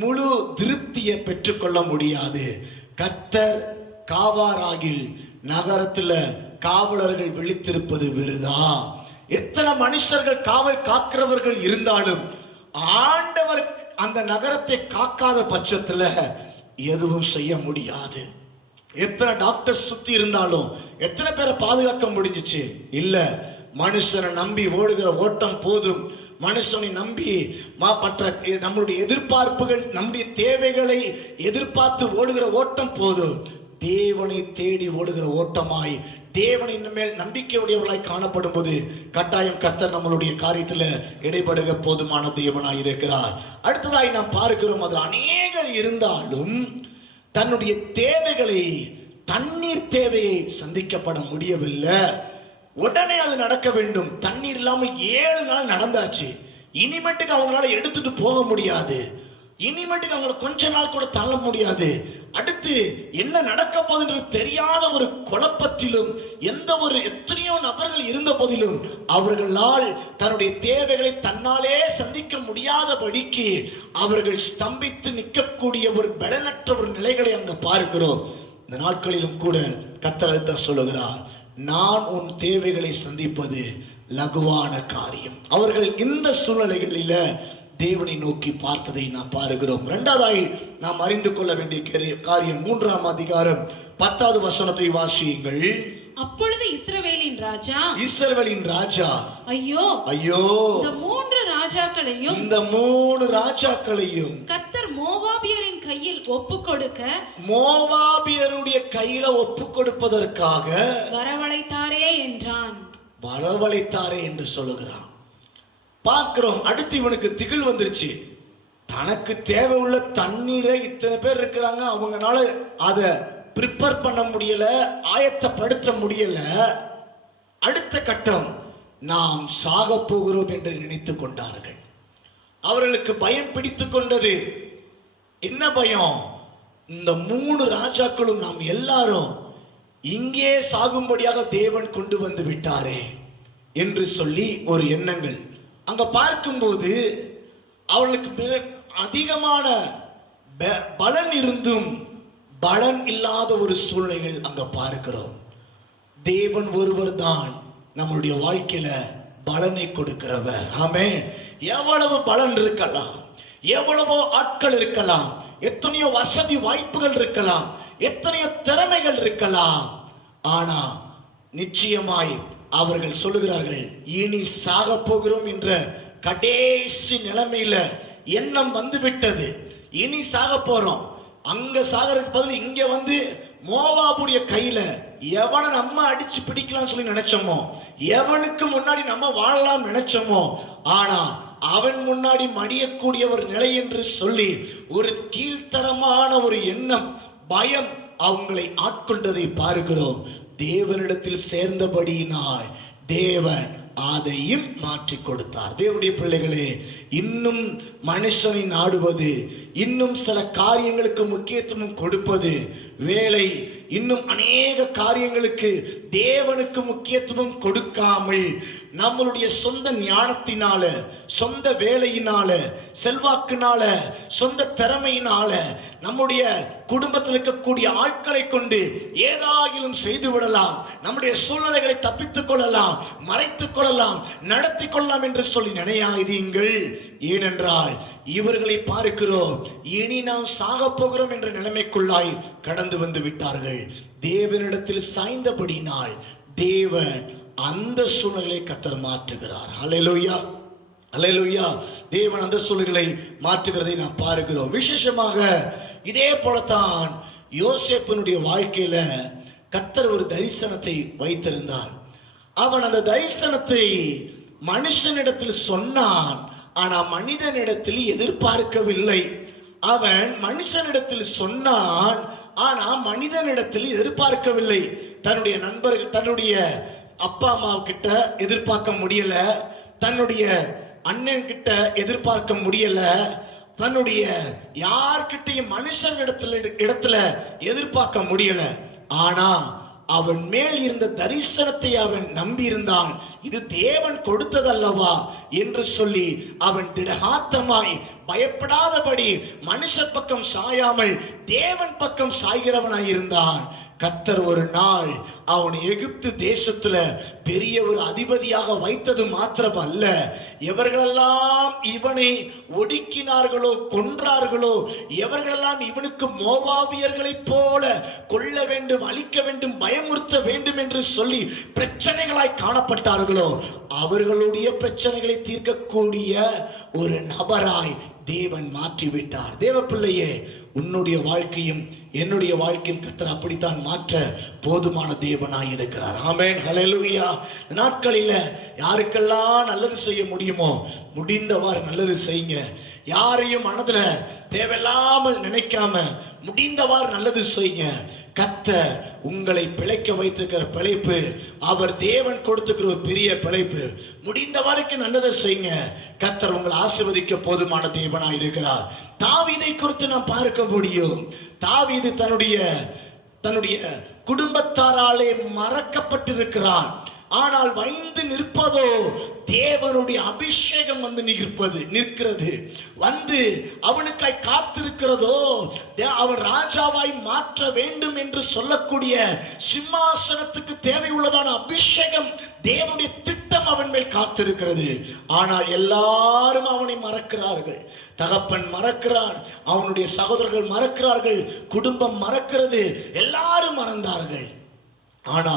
முழு திருப்தியை பெற்றுக்கொள்ள முடியாது. கர்த்தர் காவாராகில் நகரத்துல காவலர்கள் விழித்திருப்பது விருதா. எத்தனை மனுஷர்கள் காவல் காக்கிறவர்கள் இருந்தாலும் ஆண்டவர் அந்த நகரத்தை காக்காத பட்சத்துல எதுவும் செய்ய முடியாது. எத்தனை டாக்டர் சுத்தி இருந்தாலும் எத்தனை பேரை பாதுகாக்க முடிஞ்சிச்சு? இல்ல. மனுஷனை நம்பி ஓடுகிற ஓட்டம் போதும். மனுஷனை நம்பி நம்மளுடைய எதிர்பார்ப்புகள், நம்முடைய தேவைகளை எதிர்பார்த்து ஓடுகிற ஓட்டம் போதும். தேவனை தேடி ஓடுகிற ஓட்டமாய், தேவனின் மேல் நம்பிக்கையுடையவர்களாய் காணப்படும் போது கட்டாயம் கர்த்தர் நம்மளுடைய காரியத்தில் இடைபடுக போதுமான தேவனாய் இருக்கிறார். அடுத்ததாய் நாம் பார்க்கிறோம், அது அநேகர் இருந்தாலும் தன்னுடைய தேவைகளை, தண்ணீர் தேவையை சந்திக்கப்பட முடியவில்லை. உடனே அது நடக்க வேண்டும். தண்ணீர் இல்லாமல் 7 நாள் நடந்தாச்சு. இனிமேட்டுக்கு அவங்களால எடுத்துட்டு போக முடியாது. இனிமேட்டுக்கு அவங்களை கொஞ்ச நாள் கூட தள்ள முடியாது. அடுத்து என்ன நடக்க போகுது தெரியாத ஒரு குழப்பத்திலும், எத்தனையோ நபர்கள் இருந்த போதிலும் அவர்களால் தன்னுடைய தேவைகளை தன்னாலே சந்திக்க முடியாதபடிக்கு அவர்கள் ஸ்தம்பித்து நிற்கக்கூடிய ஒரு பலனற்ற ஒரு நிலைகளை அங்க பார்க்கிறோம். இந்த நாட்களிலும் கூட கர்த்தர் சொல்லுகிறார், நான் உன் தேவைகளை சந்திப்பது லகுவான காரியம். அவர்கள் இந்த சூழ்நிலைகளில தேவனை நோக்கி பார்த்ததை நாம் பார்க்கிறோம். இரண்டாவதாய் நாம் அறிந்து கொள்ள வேண்டிய காரியம் 3ஆம் அதிகாரம் 10வது வசனத்தை வாசியுங்கள். அப்பொழுது இஸ்ரவேலின் ராஜா ஐயோ ஐயோ, இந்த மூன்று ராஜாக்களையும் கர்த்தர் மோவாபியரின் கையில் ஒப்புக்கொடுக்க, மோவாபியருடைய கையில ஒப்புக்கொடுப்பதற்காக வரவழைத்தாரே என்றான். வரவழைத்தாரே என்று சொல்லுகிறான். பார்க்கிறோம். அடுத்து இவனுக்கு திகில் வந்துருச்சு. தனக்கு தேவை உள்ள தண்ணீரை இத்தனை பேர் இருக்கிறாங்க, அவங்களால அதை ப்ரிப்பேர் பண்ண முடியல, ஆயத்தப்படுத்த முடியல. அடுத்த கட்டம், நாம் சாக போகிறோம் என்று நினைத்து கொண்டார்கள். அவர்களுக்கு பயம் பிடித்து கொண்டது. என்ன பயம்? இந்த 3 ராஜாக்களும் நாம் எல்லாரும் இங்கே சாகும்படியாக தேவன் கொண்டு வந்து விட்டாரே என்று சொல்லி ஒரு எண்ணங்கள். அங்க பார்க்கும்போது அவர்களுக்கு அதிகமான பலன் இருந்தும் பலன் இல்லாத ஒரு சூழ்நிலைகள் அங்க பார்க்கிறோம். தேவன் ஒருவர் தான் நம்மளுடைய வாழ்க்கையில பலனை கொடுக்கிறவர். ஆமென். எவ்வளவு பலன் இருக்கலாம், எவ்வளவோ ஆட்கள் இருக்கலாம், எத்தனையோ வசதி வாய்ப்புகள் இருக்கலாம், எத்தனையோ திறமைகள் இருக்கலாம். ஆனா நிச்சயமாய் அவர்கள் சொல்லுகிறார்கள், இனி சாக போகிறோம் என்ற கடைசி நிலைமையில எண்ணம் வந்து விட்டது. இனி சாக போறோம். அங்க சாகறதுக்கு பதில் இங்க வந்து மோவாபுடைய கையில எவனை நம்ம அடிச்சு பிடிக்கலாம் சொல்லி நினைச்சோமோ, எவனுக்கு முன்னாடி நம்ம வாழலாம் நினைச்சோமோ, ஆனா அவன் முன்னாடி மடியக்கூடிய ஒரு நிலை என்று சொல்லி ஒரு கீழ்த்தரமான ஒரு எண்ணம், பயம் அவங்களை ஆட்கொண்டதை பார்க்கிறோம். தேவனிடத்தில் சேர்ந்தபடியினால் தேவன் அதையும் மாற்றி கொடுத்தார். தேவனுடைய பிள்ளைகளே, இன்னும் மனுஷனை நாடுவது, இன்னும் சில காரியங்களுக்கு முக்கியத்துவம் கொடுப்பது, வேலை, இன்னும் அநேக காரியங்களுக்கு தேவனுக்கு முக்கியத்துவம் கொடுக்காமல் நம்மளுடைய சொந்த ஞானத்தினால, சொந்த வேலையினால, செல்வாக்குனால, சொந்த திறமையினால, நம்முடைய குடும்பத்தில் இருக்கக்கூடிய ஆட்களை கொண்டு ஏதாகிலும் செய்து விடலாம், நம்முடைய சூழ்நிலைகளை தப்பித்துக் கொள்ளலாம், மறைத்துக் கொள்ளலாம், நடத்தி கொள்ளலாம் என்று சொல்லி நினையாதீங்கள். ஏனென்றால் இவர்களை பார்க்கிறோம், இனி நாம் சாக போகிறோம் என்ற நிலைமைக்குள்ளாய் கடந்து வந்து விட்டார்கள். தேவனிடத்தில் சாய்ந்தபடினால் தேவன் அந்த சூழ்நிலை கர்த்தர் மாற்றுகிறார். அல்லேலூயா, அல்லேலூயா. தேவன் அந்த சூழ்நிலை மாற்றுகிறதை நாம் பார்க்கிறோம். விசேஷமாக இதே போலத்தான் யோசேப்பினுடைய வாழ்க்கையில கர்த்தர் ஒரு தரிசனத்தை வைத்திருந்தார். அவன் அந்த தரிசனத்தை மனுஷனிடத்தில் சொன்னான், ஆனா மனிதனிடத்தில் எதிர்பார்க்கவில்லை. அவன் மனுஷனிடத்தில் சொன்னான், ஆனா மனிதனிடத்தில் எதிர்பார்க்கவில்லை. தன்னுடைய நண்பர்கள், தன்னுடைய அப்பா அம்மா கிட்ட எதிர்பார்க்க முடியல, தன்னுடைய அண்ணன் கிட்ட எதிர்பார்க்க முடியல, தன்னுடைய யார்கிட்டையும் மனுஷன் இடத்துல எதிர்பார்க்க முடியல. ஆனா அவன் மேல் இருந்த தரிசனத்தை அவன் நம்பி இருந்தான். இது தேவன் கொடுத்ததல்லவா என்று சொல்லி அவன் திடகாத்தமாய் பயப்படாதபடி மனுஷர் பக்கம் சாயாமல் தேவன் பக்கம் சாய்கிறவனாய் இருந்தான். கர்த்தர் ஒரு நாள் அவனை எகிப்து தேசத்துல பெரிய ஒரு அதிபதியாக வைத்தது மாத்திரமல்ல, எவர்களெல்லாம் இவனை ஒடுக்கினார்களோ கொன்றார்களோ, எவர்களெல்லாம் இவனுக்கு மோவாபியர்களைப் போல கொல்ல வேண்டும், அழிக்க வேண்டும், பயமுறுத்த வேண்டும் என்று சொல்லி பிரச்சனைகளாய் காணப்பட்டார்களோ, அவர்களுடைய பிரச்சனைகளை தீர்க்கக்கூடிய ஒரு நபராய் தேவன் மாற்றிவிட்டார். தேவ பிள்ளையே, உன்னுடைய வாழ்க்கையும் என்னுடைய வாழ்க்கையும் கர்த்தர் அப்படித்தான் மாற்ற போதுமான தேவனாய் இருக்கிறார். ஆமென், ஹல்லேலூயா. நாட்களில யாருக்கெல்லாம் நல்லது செய்ய முடியுமோ முடிந்தவாறு நல்லது செய்யுங்க. யாரையும் மனதுல தேவையில்லாமல் நினைக்காம முடிந்தவாறு நல்லது செய்யுங்க. கர்த்தர் உங்களை பிழைக்க வைத்திருக்கிற பிழைப்பு அவர் தேவன் கொடுத்துக்கிற ஒரு பெரிய பிழைப்பு. முடிந்த வரைக்கும் நல்லதை செய்யுங்க. கர்த்தர் உங்களை ஆசீர்வதிக்க போதுமான தேவனாய் இருக்கிறார். தாவீதை குறித்து நாம் பார்க்க முடியும். தாவீது தன்னுடைய குடும்பத்தாராலே மறக்கப்பட்டிருக்கிறான். ஆனால் வைந்து நிற்பதோ தேவனுடைய அபிஷேகம் வந்து நிற்கிறது, வந்து அவனுக்காய் காத்திருக்கிறதோ அவன் ராஜாவாய் மாற்ற வேண்டும் என்று சொல்லக்கூடிய சிம்மாசனத்துக்கு தேவை உள்ளதான அபிஷேகம், தேவனுடைய திட்டம் அவன் மேல் காத்திருக்கிறது. ஆனால் எல்லாரும் அவனை மறக்கிறார்கள். தகப்பன் மறக்கிறான், அவனுடைய சகோதரர்கள் மறக்கிறார்கள், குடும்பம் மறக்கிறது, எல்லாரும் மறந்தார்கள். ஆனா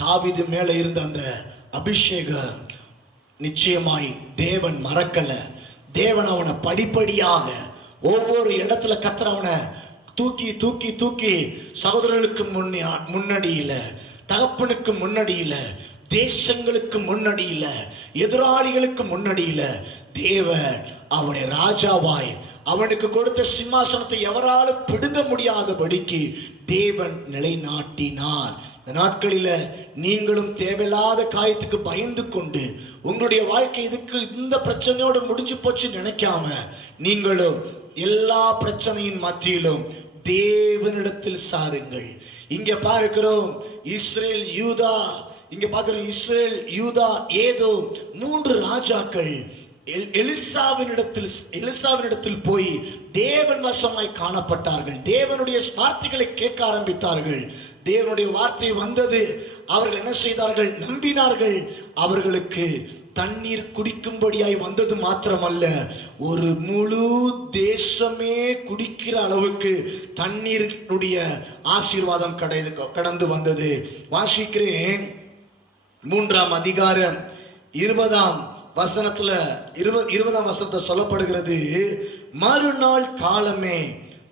தாவீது மேல இருந்த அந்த அபிஷேகம் நிச்சயமாய் தேவன் மறக்கல. தேவன் அவனை படிப்படியாக ஒவ்வொரு இடத்துல கர்த்தர் அவனை தூக்கி தூக்கி தூக்கி சகோதரர்களுக்கு முன்னடியில, தகப்பனுக்கு முன்னடியில, தேசங்களுக்கு முன்னடியில, எதிராளிகளுக்கு முன்னடியில தேவன் அவனை ராஜாவாய், அவனுக்கு கொடுத்த சிம்மாசனத்தை எவராலும் பிடுங்க முடியாதபடிக்கு தேவன் நிலைநாட்டினார். இந்த நாட்களில நீங்களும் தேவையில்லாத காரியத்துக்கு பயந்து கொண்டு உங்களுடைய வாழ்க்கை இதுக்கு இந்த பிரச்சனையோடு முடிஞ்சு போச்சு நினைக்காம, நீங்களும் எல்லா பிரச்சனையின் மத்தியிலும் தேவனிடத்தில் சாருங்கள். இங்க பார்க்கிறோம் இஸ்ரேல் யூதா, இங்க பார்க்கிறோம் இஸ்ரேல் யூதா ஏதோ 3 ராஜாக்கள் எலிசாவினிடத்தில் போய் தேவன் வசமாய் காணப்பட்டார்கள். தேவனுடைய வார்த்தைகளை கேட்க ஆரம்பித்தார்கள். தேவனுடைய வார்த்தை வந்தது, அவர்கள் என்ன செய்தார்கள்? நம்பினார்கள். அவர்களுக்கு தண்ணீர் குடிக்கும்படியாய் வந்தது மாத்திரமல்ல, ஒரு முழு தேசமே குடிக்கிற அளவுக்கு தண்ணீருடைய ஆசீர்வாதம் கடந்து வந்தது. வாசிக்கிறேன் 3ஆம் அதிகாரம் 20ஆம் வசனத்துல சொல்லப்படுகிறது, மறுநாள் காலமே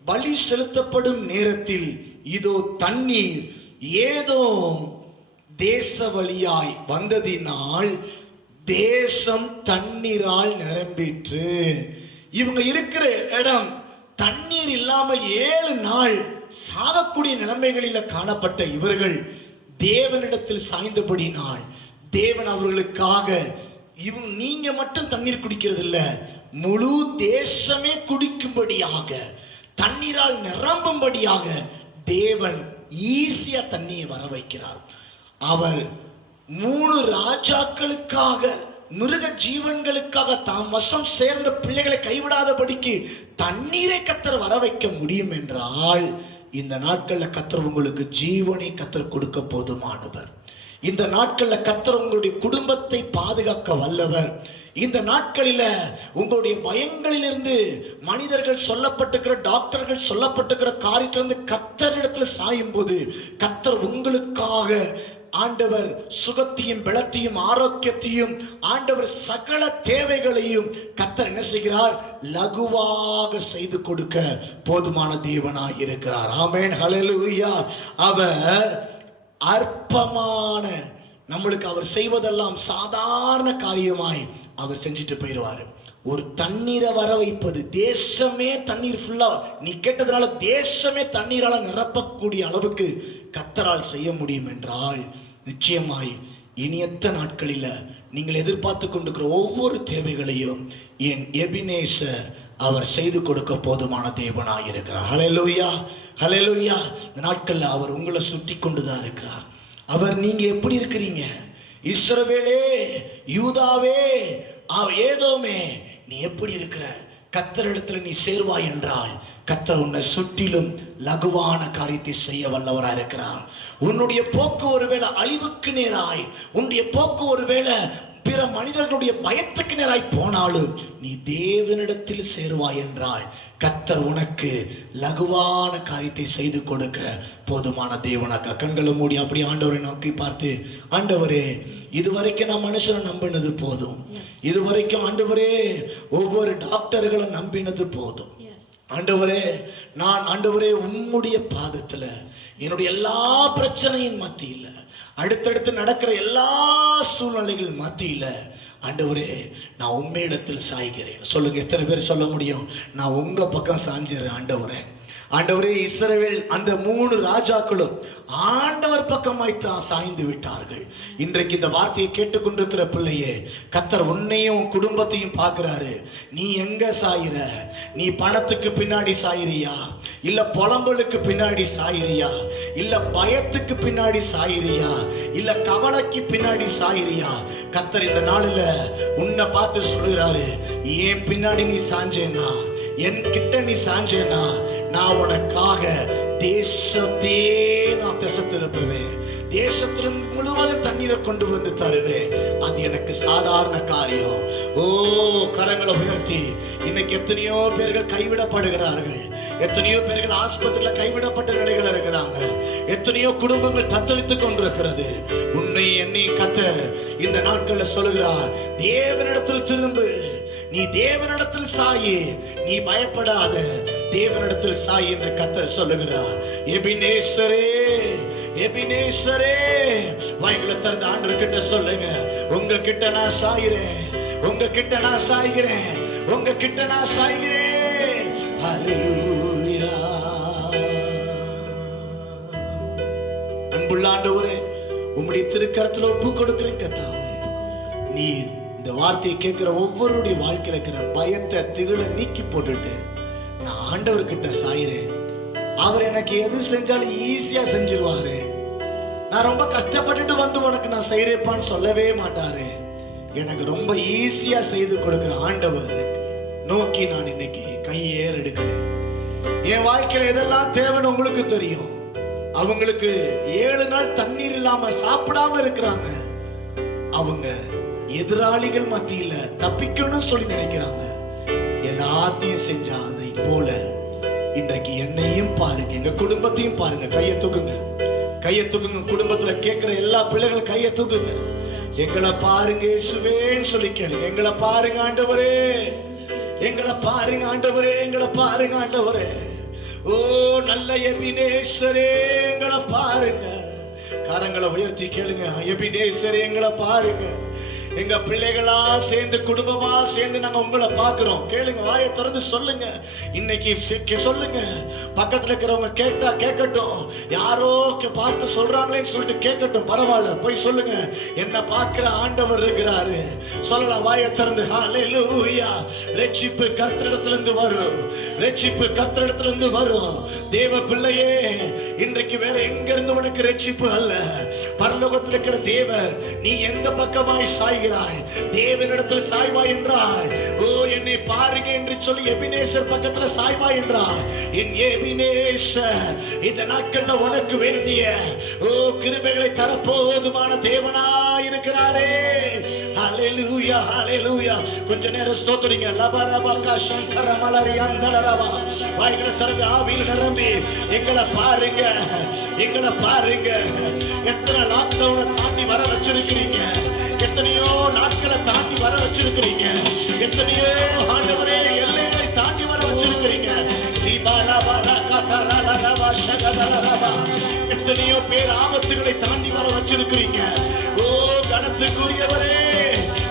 பலி செலுத்தப்படும் நேரத்தில் இதோ தண்ணீர் ஏதோ தேச வழியாய் வந்ததினால் தேசம் தண்ணீரால் நிரம்பிற்று. இவங்க இருக்கிற இடம் தண்ணீர் இல்லாமல் 7 நாள் சாகக்கூடிய நிலைமைகளில காணப்பட்ட இவர்கள் தேவனிடத்தில் சாய்ந்தபடினால் தேவன் அவர்களுக்காக நீங்க மட்டும் தண்ணீர் குடிக்கிறது இல்ல, முழு தேசமே குடிக்கும்படியாக, தண்ணீரால் நிரம்பும்படியாக தேவன் ஈஸியா தண்ணியை வர வைக்கிறார். அவர் 3 ராஜாக்களுக்காக, மிருக ஜீவன்களுக்காக தாம் வசம் சேர்ந்த பிள்ளைகளை கைவிடாதபடிக்கு தண்ணீரை கர்த்தர் வர வைக்க முடியும் என்றால், இந்த நாட்கள்ல கர்த்தர் உங்களுக்கு ஜீவனை கர்த்தர் கொடுக்க போதுமானவர். இந்த நாட்கள்ல கர்த்தர் உங்களுடைய குடும்பத்தை பாதுகாக்க வல்லவர். இந்த நாட்களில உங்களுடைய பயங்களிலிருந்து, மனிதர்கள் சொல்லப்பட்டிருக்கிற, டாக்டர்கள் சொல்லப்பட்டிருக்கிற காரியத்திலிருந்து கர்த்தரிடத்துல சாயும் போது கர்த்தர் உங்களுக்காக ஆண்டவர் சுகத்தையும் பலத்தையும் ஆரோக்கியத்தையும் ஆண்டவர் சகல தேவைகளையும் கர்த்தர் என்ன செய்கிறார்? லகுவாக செய்து கொடுக்க போதுமான தேவனாய் இருக்கிறார். ஆமென், ஹல்லேலூயா. அவர் அற்பமான நம்மளுக்கு அவர் செய்வதெல்லாம் சாதாரண காரியமாய் அவர் செஞ்சுட்டு போயிடுவார். ஒரு தண்ணீரை வர வைப்பது, தேசமே தண்ணீர் ஃபுல்லா நீ கேட்டதுனால தேசமே தண்ணீரால நிரப்பக்கூடிய அளவுக்கு கர்த்தரால் செய்ய முடியும் என்றால் நிச்சயமாய் இனியத்த நாட்களில நீங்கள் எதிர்பார்த்து கொண்டிருக்கிற ஒவ்வொரு தேவைகளையும் என் எபினேசர் அவர் செய்து கொடுக்க போதுமான தேவனாய் இருக்கிறார். ஹல்லேலூயா, ஹல்லேலூயா. இந்த நாட்கள்ல அவர் உங்களை சுற்றி கொண்டுதான் இருக்கிறார். அவர் நீங்க எப்படி இருக்கிறீங்க? இஸ்ரவேலே, யூதாவே, ஏதோமே, நீ எப்படி இருக்கிற? கர்த்தரிடத்துல நீ சேர்வாய் என்றால் கர்த்தர் உன்னை சுற்றிலும் லகுவான காரியத்தை செய்ய வல்லவராய் இருக்கிறார். உன்னுடைய போக்கு ஒருவேளை அழிவுக்கு நேராய், உன்னுடைய போக்கு ஒருவேளை பிற மனிதர்களுடைய பயத்துக்கு நேராய் போனாலும் நீ தேவனிடத்தில் சேருவாய் என்றால் கர்த்தர் உனக்கு லகுவான காரியத்தை செய்து கொடுக்க போதுமான தேவனாக. கண்களை மூடி அப்படி ஆண்டவரை நோக்கி பார்த்து, ஆண்டவரே, இதுவரைக்கும் நான் மனுஷனை நம்பினது போதும், இதுவரைக்கும் ஆண்டவரே ஒவ்வொரு டாக்டர்களும் நம்பினது போதும். ஆண்டவரே, நான் ஆண்டவரே உம்முடைய பாதத்துல என்னுடைய எல்லா பிரச்சனையின் மத்தியில, அடுத்தடுத்து நடக்கிற எல்லா சூழ்நிலைகள் மத்தியில ஆண்டவரே நான் உண்மையிடத்தில் சாய்கிறேன். சொல்லுங்க, எத்தனை பேர் சொல்ல முடியும்? நான் உங்க பக்கம் சாஞ்சிறேன் ஆண்டவரே. ஆண்டவரே, இஸ்ரவேல் அந்த 3 ராஜாக்களும் ஆண்டவர் பக்கமாய்த்தான் சாய்ந்து விட்டார்கள். இன்றைக்கு இந்த வார்த்தையை கேட்டுக்கொண்டிருக்கிற பிள்ளையே, கர்த்தர் உன்னையும் உன் குடும்பத்தையும் பார்க்கிறாரு. நீ எங்க சாயிற? நீ பணத்துக்கு பின்னாடி சாயிறியா? இல்ல புலம்பலுக்கு பின்னாடி சாயிறியா? இல்ல பயத்துக்கு பின்னாடி சாயிறியா? இல்ல கவலைக்கு பின்னாடி சாயிறியா? கர்த்தர் இந்த நாளில உன்னை பார்த்து சொல்லுகிறாரு, ஏன் பின்னாடி நீ சாஞ்சேனா, என் கிட்ட நீ சாஞ்சேனா, நான் உனக்காக தேசத்தே நான் திசை திருப்புவேன், தேசத்திலிருந்து முழுவதும் தண்ணீரை கொண்டு வந்து தருவேன். அது எனக்கு சாதாரண காரியம். ஓ, கரங்களை உயர்த்தி, இன்னைக்கு எத்தனையோ பேர்கள் கைவிடப்படுகிறார்கள், எத்தனையோ பேர்கள் ஆஸ்பத்திரியில கைவிடப்பட்ட நிலைகள் இருக்கிறாங்க, எத்தனையோ குடும்பங்கள் தத்தளித்துக் கொண்டிருக்கிறது. உன்னை என்னை கர்த்தர் இந்த நாட்கள்ல சொல்லுகிறார், தேவனிடத்தில் திரும்பு, நீ தேவனிடத்தில் சாயி, நீ பயப்படாத, தேவனிடத்தில் சாய் என்று கர்த்தர் சொல்லுகிறார். எபினேசரே, எபினேசரே, வாய்களை திறந்து ஆண்டவர் கிட்ட சொல்லுங்க, உங்க கிட்ட நான் சாயிறேன், உங்க கிட்ட நான் சாய்கிறேன், உங்க கிட்ட நான் சாய்கிறேன். ஹல்லேலூயா. அன்புள்ள ஆண்டவரே, உம்முடைய திருக்கரத்துல ஒப்பு கொடுக்கிறேன் கர்த்தாவே. நீர் இந்த வார்த்தையை கேட்கிற ஒவ்வொருடைய வாழ்க்கையில இருக்கிற பயத்தை திகிலை நீக்கி போட்டுட்டு நான் ஆண்டவர்கிட்ட சாயிறேன். அவர் எனக்கு எது செஞ்சாலும் ஈஸியா செஞ்சிருவாரு. நான் ரொம்ப கஷ்டப்பட்டுட்டு வந்து உனக்கு நான் செய்யறேப்பான்னு சொல்லவே மாட்டாரு. எனக்கு ரொம்ப ஈஸியா செய்து கொடுக்கிற ஆண்டவர் நோக்கி நான் இன்னைக்கு கையேற எடுக்கிறேன். என் வாழ்க்கையில எதெல்லாம் தேவைன்னு உங்களுக்கு தெரியும். அவங்களுக்கு 7 நாள் தண்ணீர் இல்லாம சாப்பிடாம இருக்கிறாங்க. அவங்க எதிராளிகள் மத்தியில தப்பிக்கணும்னு சொல்லி நினைக்கிறாங்க. எல்லாத்தையும் செஞ்சா அதை போல இன்றைக்கு என்னையும் பாருங்க, எங்க குடும்பத்தையும் பாருங்க. கையை தூக்குங்க, கையை தூக்குங்க. குடும்பத்துல கேட்கிற எல்லா பிள்ளைகளும் கையை தூக்குங்க. எங்களை பாருங்க இயேசுவேன்னு சொல்லி கேளுங்க. எங்களை பாருங்க ஆண்டவரே, எங்களை பாருங்க ஆண்டவரே, எங்களை பாருங்க ஆண்டவரே. ஓ நல்ல எபினேசரே, எங்களை பாருங்க. கரங்களை உயர்த்தி கேளுங்க, எபினேசரே எங்களை பாருங்க. எங்க பிள்ளைகளா சேர்ந்து குடும்பமா சேர்ந்து நாங்க உங்களை பாக்குறோம். கேளுங்க, வாயை திறந்து சொல்லுங்க. இன்னைக்கு சொல்லுங்க. பக்கத்துல இருக்கிறவங்க கேட்டா கேட்கட்டும், யாரோ பார்த்து சொல்றாங்களேன்னு சொல்லிட்டு கேட்கட்டும், பரவாயில்ல, போய் சொல்லுங்க, என்ன பார்க்கிற ஆண்டவர் இருக்கிறாரு. சொல்லலாம், வாயை திறந்து. ஹல்லேலூயா. ரட்சிப்பு கர்த்தரிடத்துல இருந்து வரும், ரட்சிப்பு கர்த்தரிடத்துல இருந்து வரும். தேவ பிள்ளையே, இன்றைக்கு வேற எங்க இருந்து உனக்கு ரட்சிப்பு அல்ல, பரலோகத்தில் இருக்கிற தேவ நீ எந்த பக்கமாய் சாய் தேவனிடத்தில் சாய்வாய் என்றாய். ஓ என்னை பாருங்க என்று சொல்லி எபினேசர் பக்கத்துல சாய்வாய் என்றாய். என் எபினேசர் இந்த நாட்கள்ல உனக்கு வேண்டிய ஓ கிருபைகளை தரப்போதுமான தேவனாய் இருக்கிறாரே. ஹல்லேலூயா. ஹalleluya ஹalleluya. கொஞ்ச நேரம் ஸ்தோத்திரிங்க. லபரபக சங்கர மலரி அந்தலரவா. வாய்களை திறந்து ஆவியில் நிரம்பி எங்களை பாருங்க, எங்களை பாருங்க. எத்தனை லாக்டவுனை தாண்டி வர வச்சிருக்கிறீங்க, எத்தனையோ நாட்களை தாண்டி வர வச்சிருக்கிறீங்க, எத்தனையோ ஆண்டவரே எல்லைகளை தாண்டி வர வச்சிருக்கிறீங்க. எத்தனையோ பேர் ஆபத்துகளை தாண்டி வர வச்சிருக்கிறீங்க. ஓ கனத்துக்குரியவரே,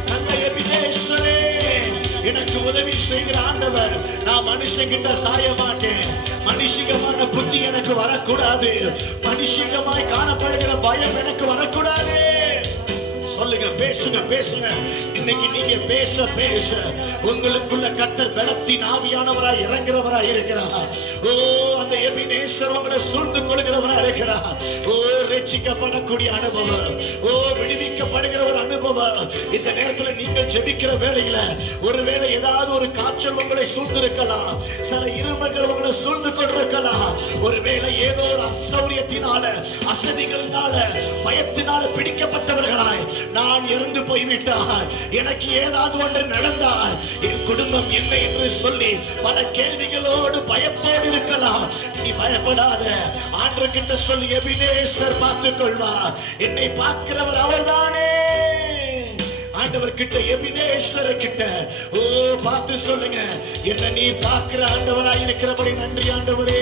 நல்ல எபினேசரே, எனக்கு உதவி செய்கிற ஆண்டவர். நான் மனுஷங்கிட்ட சாய மாட்டேன். மனுஷிகமான புத்தி எனக்கு வரக்கூடாது. மனுஷிகமாய் காணப்படுகிற பயம் எனக்கு வரக்கூடாது. சொல்லுங்க, பேசுங்க, பேசுங்க. இன்னைக்கு நீங்க பேச பேச உங்களுக்குள்ள கர்த்தர் பலத்தின் ஆவியானவராய் இறங்குறவராய் இருக்கிறார். ஓ அந்த எபினேசர் உங்களை சூழ்ந்து கொள்கிறவராய் இருக்கிறார். ஓ ரட்சிக்கப்படக்கூடிய அனுபவம், ஓ விடுவிக்கப்படுகிற ஒரு அனுபவம். இந்த நேரத்தில் நீங்கள் ஜெபிக்கிற வேளையில ஒருவேளை ஏதாவது ஒரு காய்ச்சல் உங்களை சூழ்ந்து இருக்கலாம், சில இருமல்கள் உங்களை சூழ்ந்து கொண்டிருக்கலாம். ஒருவேளை ஏதோ ஒரு அசௌரியத்தினால, அசதிகளினால, பயத்தினால பிடிக்கப்பட்டவர்களாய் நான் இறந்து போய்விட்டால், எனக்கு ஏதாவது ஒன்று நடந்தால், என் குடும்பம் என்ன என்று சொல்லி பல கேள்விகளோடு பயத்தோடு இருக்கலாம். நீ பயப்படாத, ஆண்டவர்கிட்ட சொல்லி எபினேசர் பார்த்துக் கொள்வார். என்னை பார்க்கிறவர் அவர்தானே. ஆண்டவர் கிட்ட, எபினேசர் கிட்ட ஓ பார்த்து சொல்லுங்க, என்ன நீ பார்க்கிற ஆண்டவராய் இருக்கிறபடி நன்றி ஆண்டவரே.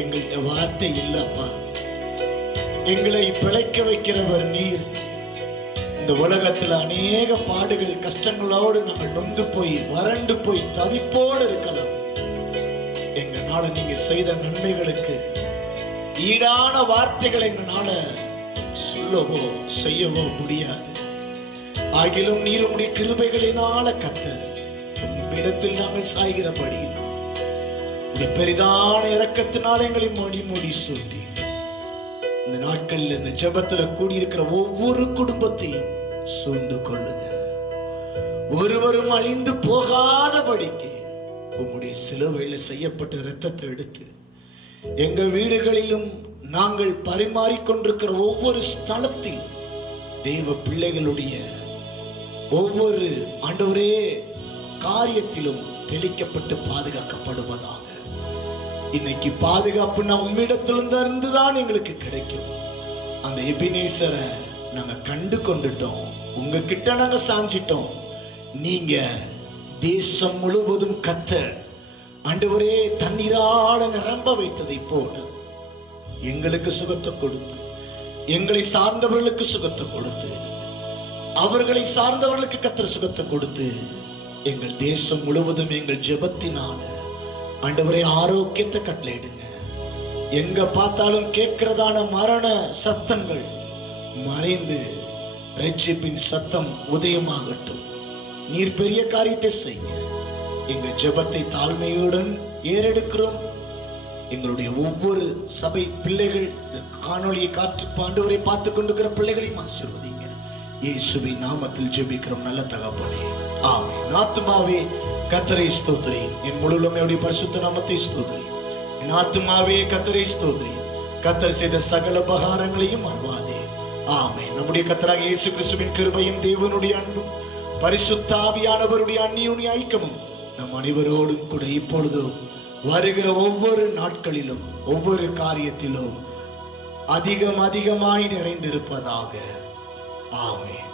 எங்கள்கிட்ட வார்த்தை இல்லப்பா, எங்களை பிழைக்க வைக்கிறவர் நீர். இந்த உலகத்துல அநேக பாடுகள், கஷ்டங்களோடு நாங்கள் நொந்து போய் வறண்டு போய் தவிப்போடு இருக்கலாம். எங்களால நீங்க செய்த நன்மைகளுக்கு ஈடான வார்த்தைகள் எங்களால சொல்லவோ செய்யவோ முடியாது. ஆகிலும் நீர் உம்முடைய கிருபைகளினால கர்த்தர் உம்மிடத்தில் நாங்கள் சாய்கிறபடியினால் பெரிதான இரக்கத்தினால் எங்களை மூடி மூடி சூட்டி இந்த நாட்கள்ல இந்த ஜெபத்துல கூடியிருக்கிற ஒவ்வொரு குடும்பத்தையும் சூழ்ந்து கொள்ளுங்க. ஒருவரும் அழிந்து போகாதபடிக்கு உம்முடைய சிலுவையில் செய்யப்பட்ட இரத்தத்தை எடுத்து எங்க வீடுகளிலும் நாங்கள் பரிமாறிக்கொண்டிருக்கிற ஒவ்வொரு ஸ்தலத்தில் தேவ பிள்ளைகளுடைய ஒவ்வொரு ஆண்டவரே காரியத்திலும் தெளிக்கப்பட்டு பாதுகாக்கப்படுவதாக. இன்னைக்கு பாதுகாப்பு நான் உம்மிடத்திலிருந்து இருந்துதான் எங்களுக்கு கிடைக்கும். அந்த எபினேசரை நாங்க கண்டு கொண்டுட்டோம், உங்ககிட்ட நாங்க சாஞ்சிட்டோம். நீங்க தேசம் முழுவதும் கர்த்தர் ஆண்டவரே தண்ணீரால நிரம்ப வைத்ததை போல எங்களுக்கு சுகத்தை கொடுத்து, எங்களை சார்ந்தவர்களுக்கு சுகத்தை கொடுத்து, அவர்களை சார்ந்தவர்களுக்கு கர்த்தர் சுகத்தை கொடுத்து, எங்கள் தேசம் முழுவதும் எங்கள் ஜெபத்தினால ஆண்டவரே ஆரோக்கியத்தை கட்டளையிடுங்க. எங்க பார்த்தாலும் கேட்கிறதான மரண சத்தங்கள் மறைந்து ரட்சிப்பின் சத்தம் உதயமாகட்டும். நீர் பெரிய காரியத்தை செய்ய எங்க ஜெபத்தை தாழ்மையுடன் ஏறெடுக்கிறோம். எங்களுடைய ஒவ்வொரு சபை பிள்ளைகள் காணொளியை காற்று ஆண்டவரை பார்த்து கொண்டிருக்கிற பிள்ளைகளையும் ஆசீர்வதிங்க. இயேசுவின் நாமத்தில் ஜெபிக்கிறோம் நல்ல தகப்பனே, ஆமென். ஆத்துமாவே கர்த்தரை ஸ்தோத்திரி. என் முழுமையுடைய பரிசுத்த நாமத்தை ஸ்தோத்திரி. என் ஆத்துமாவே கர்த்தரை ஸ்தோத்திரி. கர்த்தர் செய்த சகல உபகாரங்களையும் மறவாதே. ஆமென். நம்முடைய கர்த்தராகிய இயேசு கிறிஸ்துவின் கிருபையும் தேவனுடைய அன்பும் பரிசுத்த ஆவியானவருடைய அந்நியோன்ய ஐக்கியமும் நம் அனைவரோடும் கூட இப்பொழுதும் வருகிற ஒவ்வொரு நாட்களிலும் ஒவ்வொரு காரியத்திலும் அதிகமாய் நிறைந்திருப்பதாக. ஆமென்.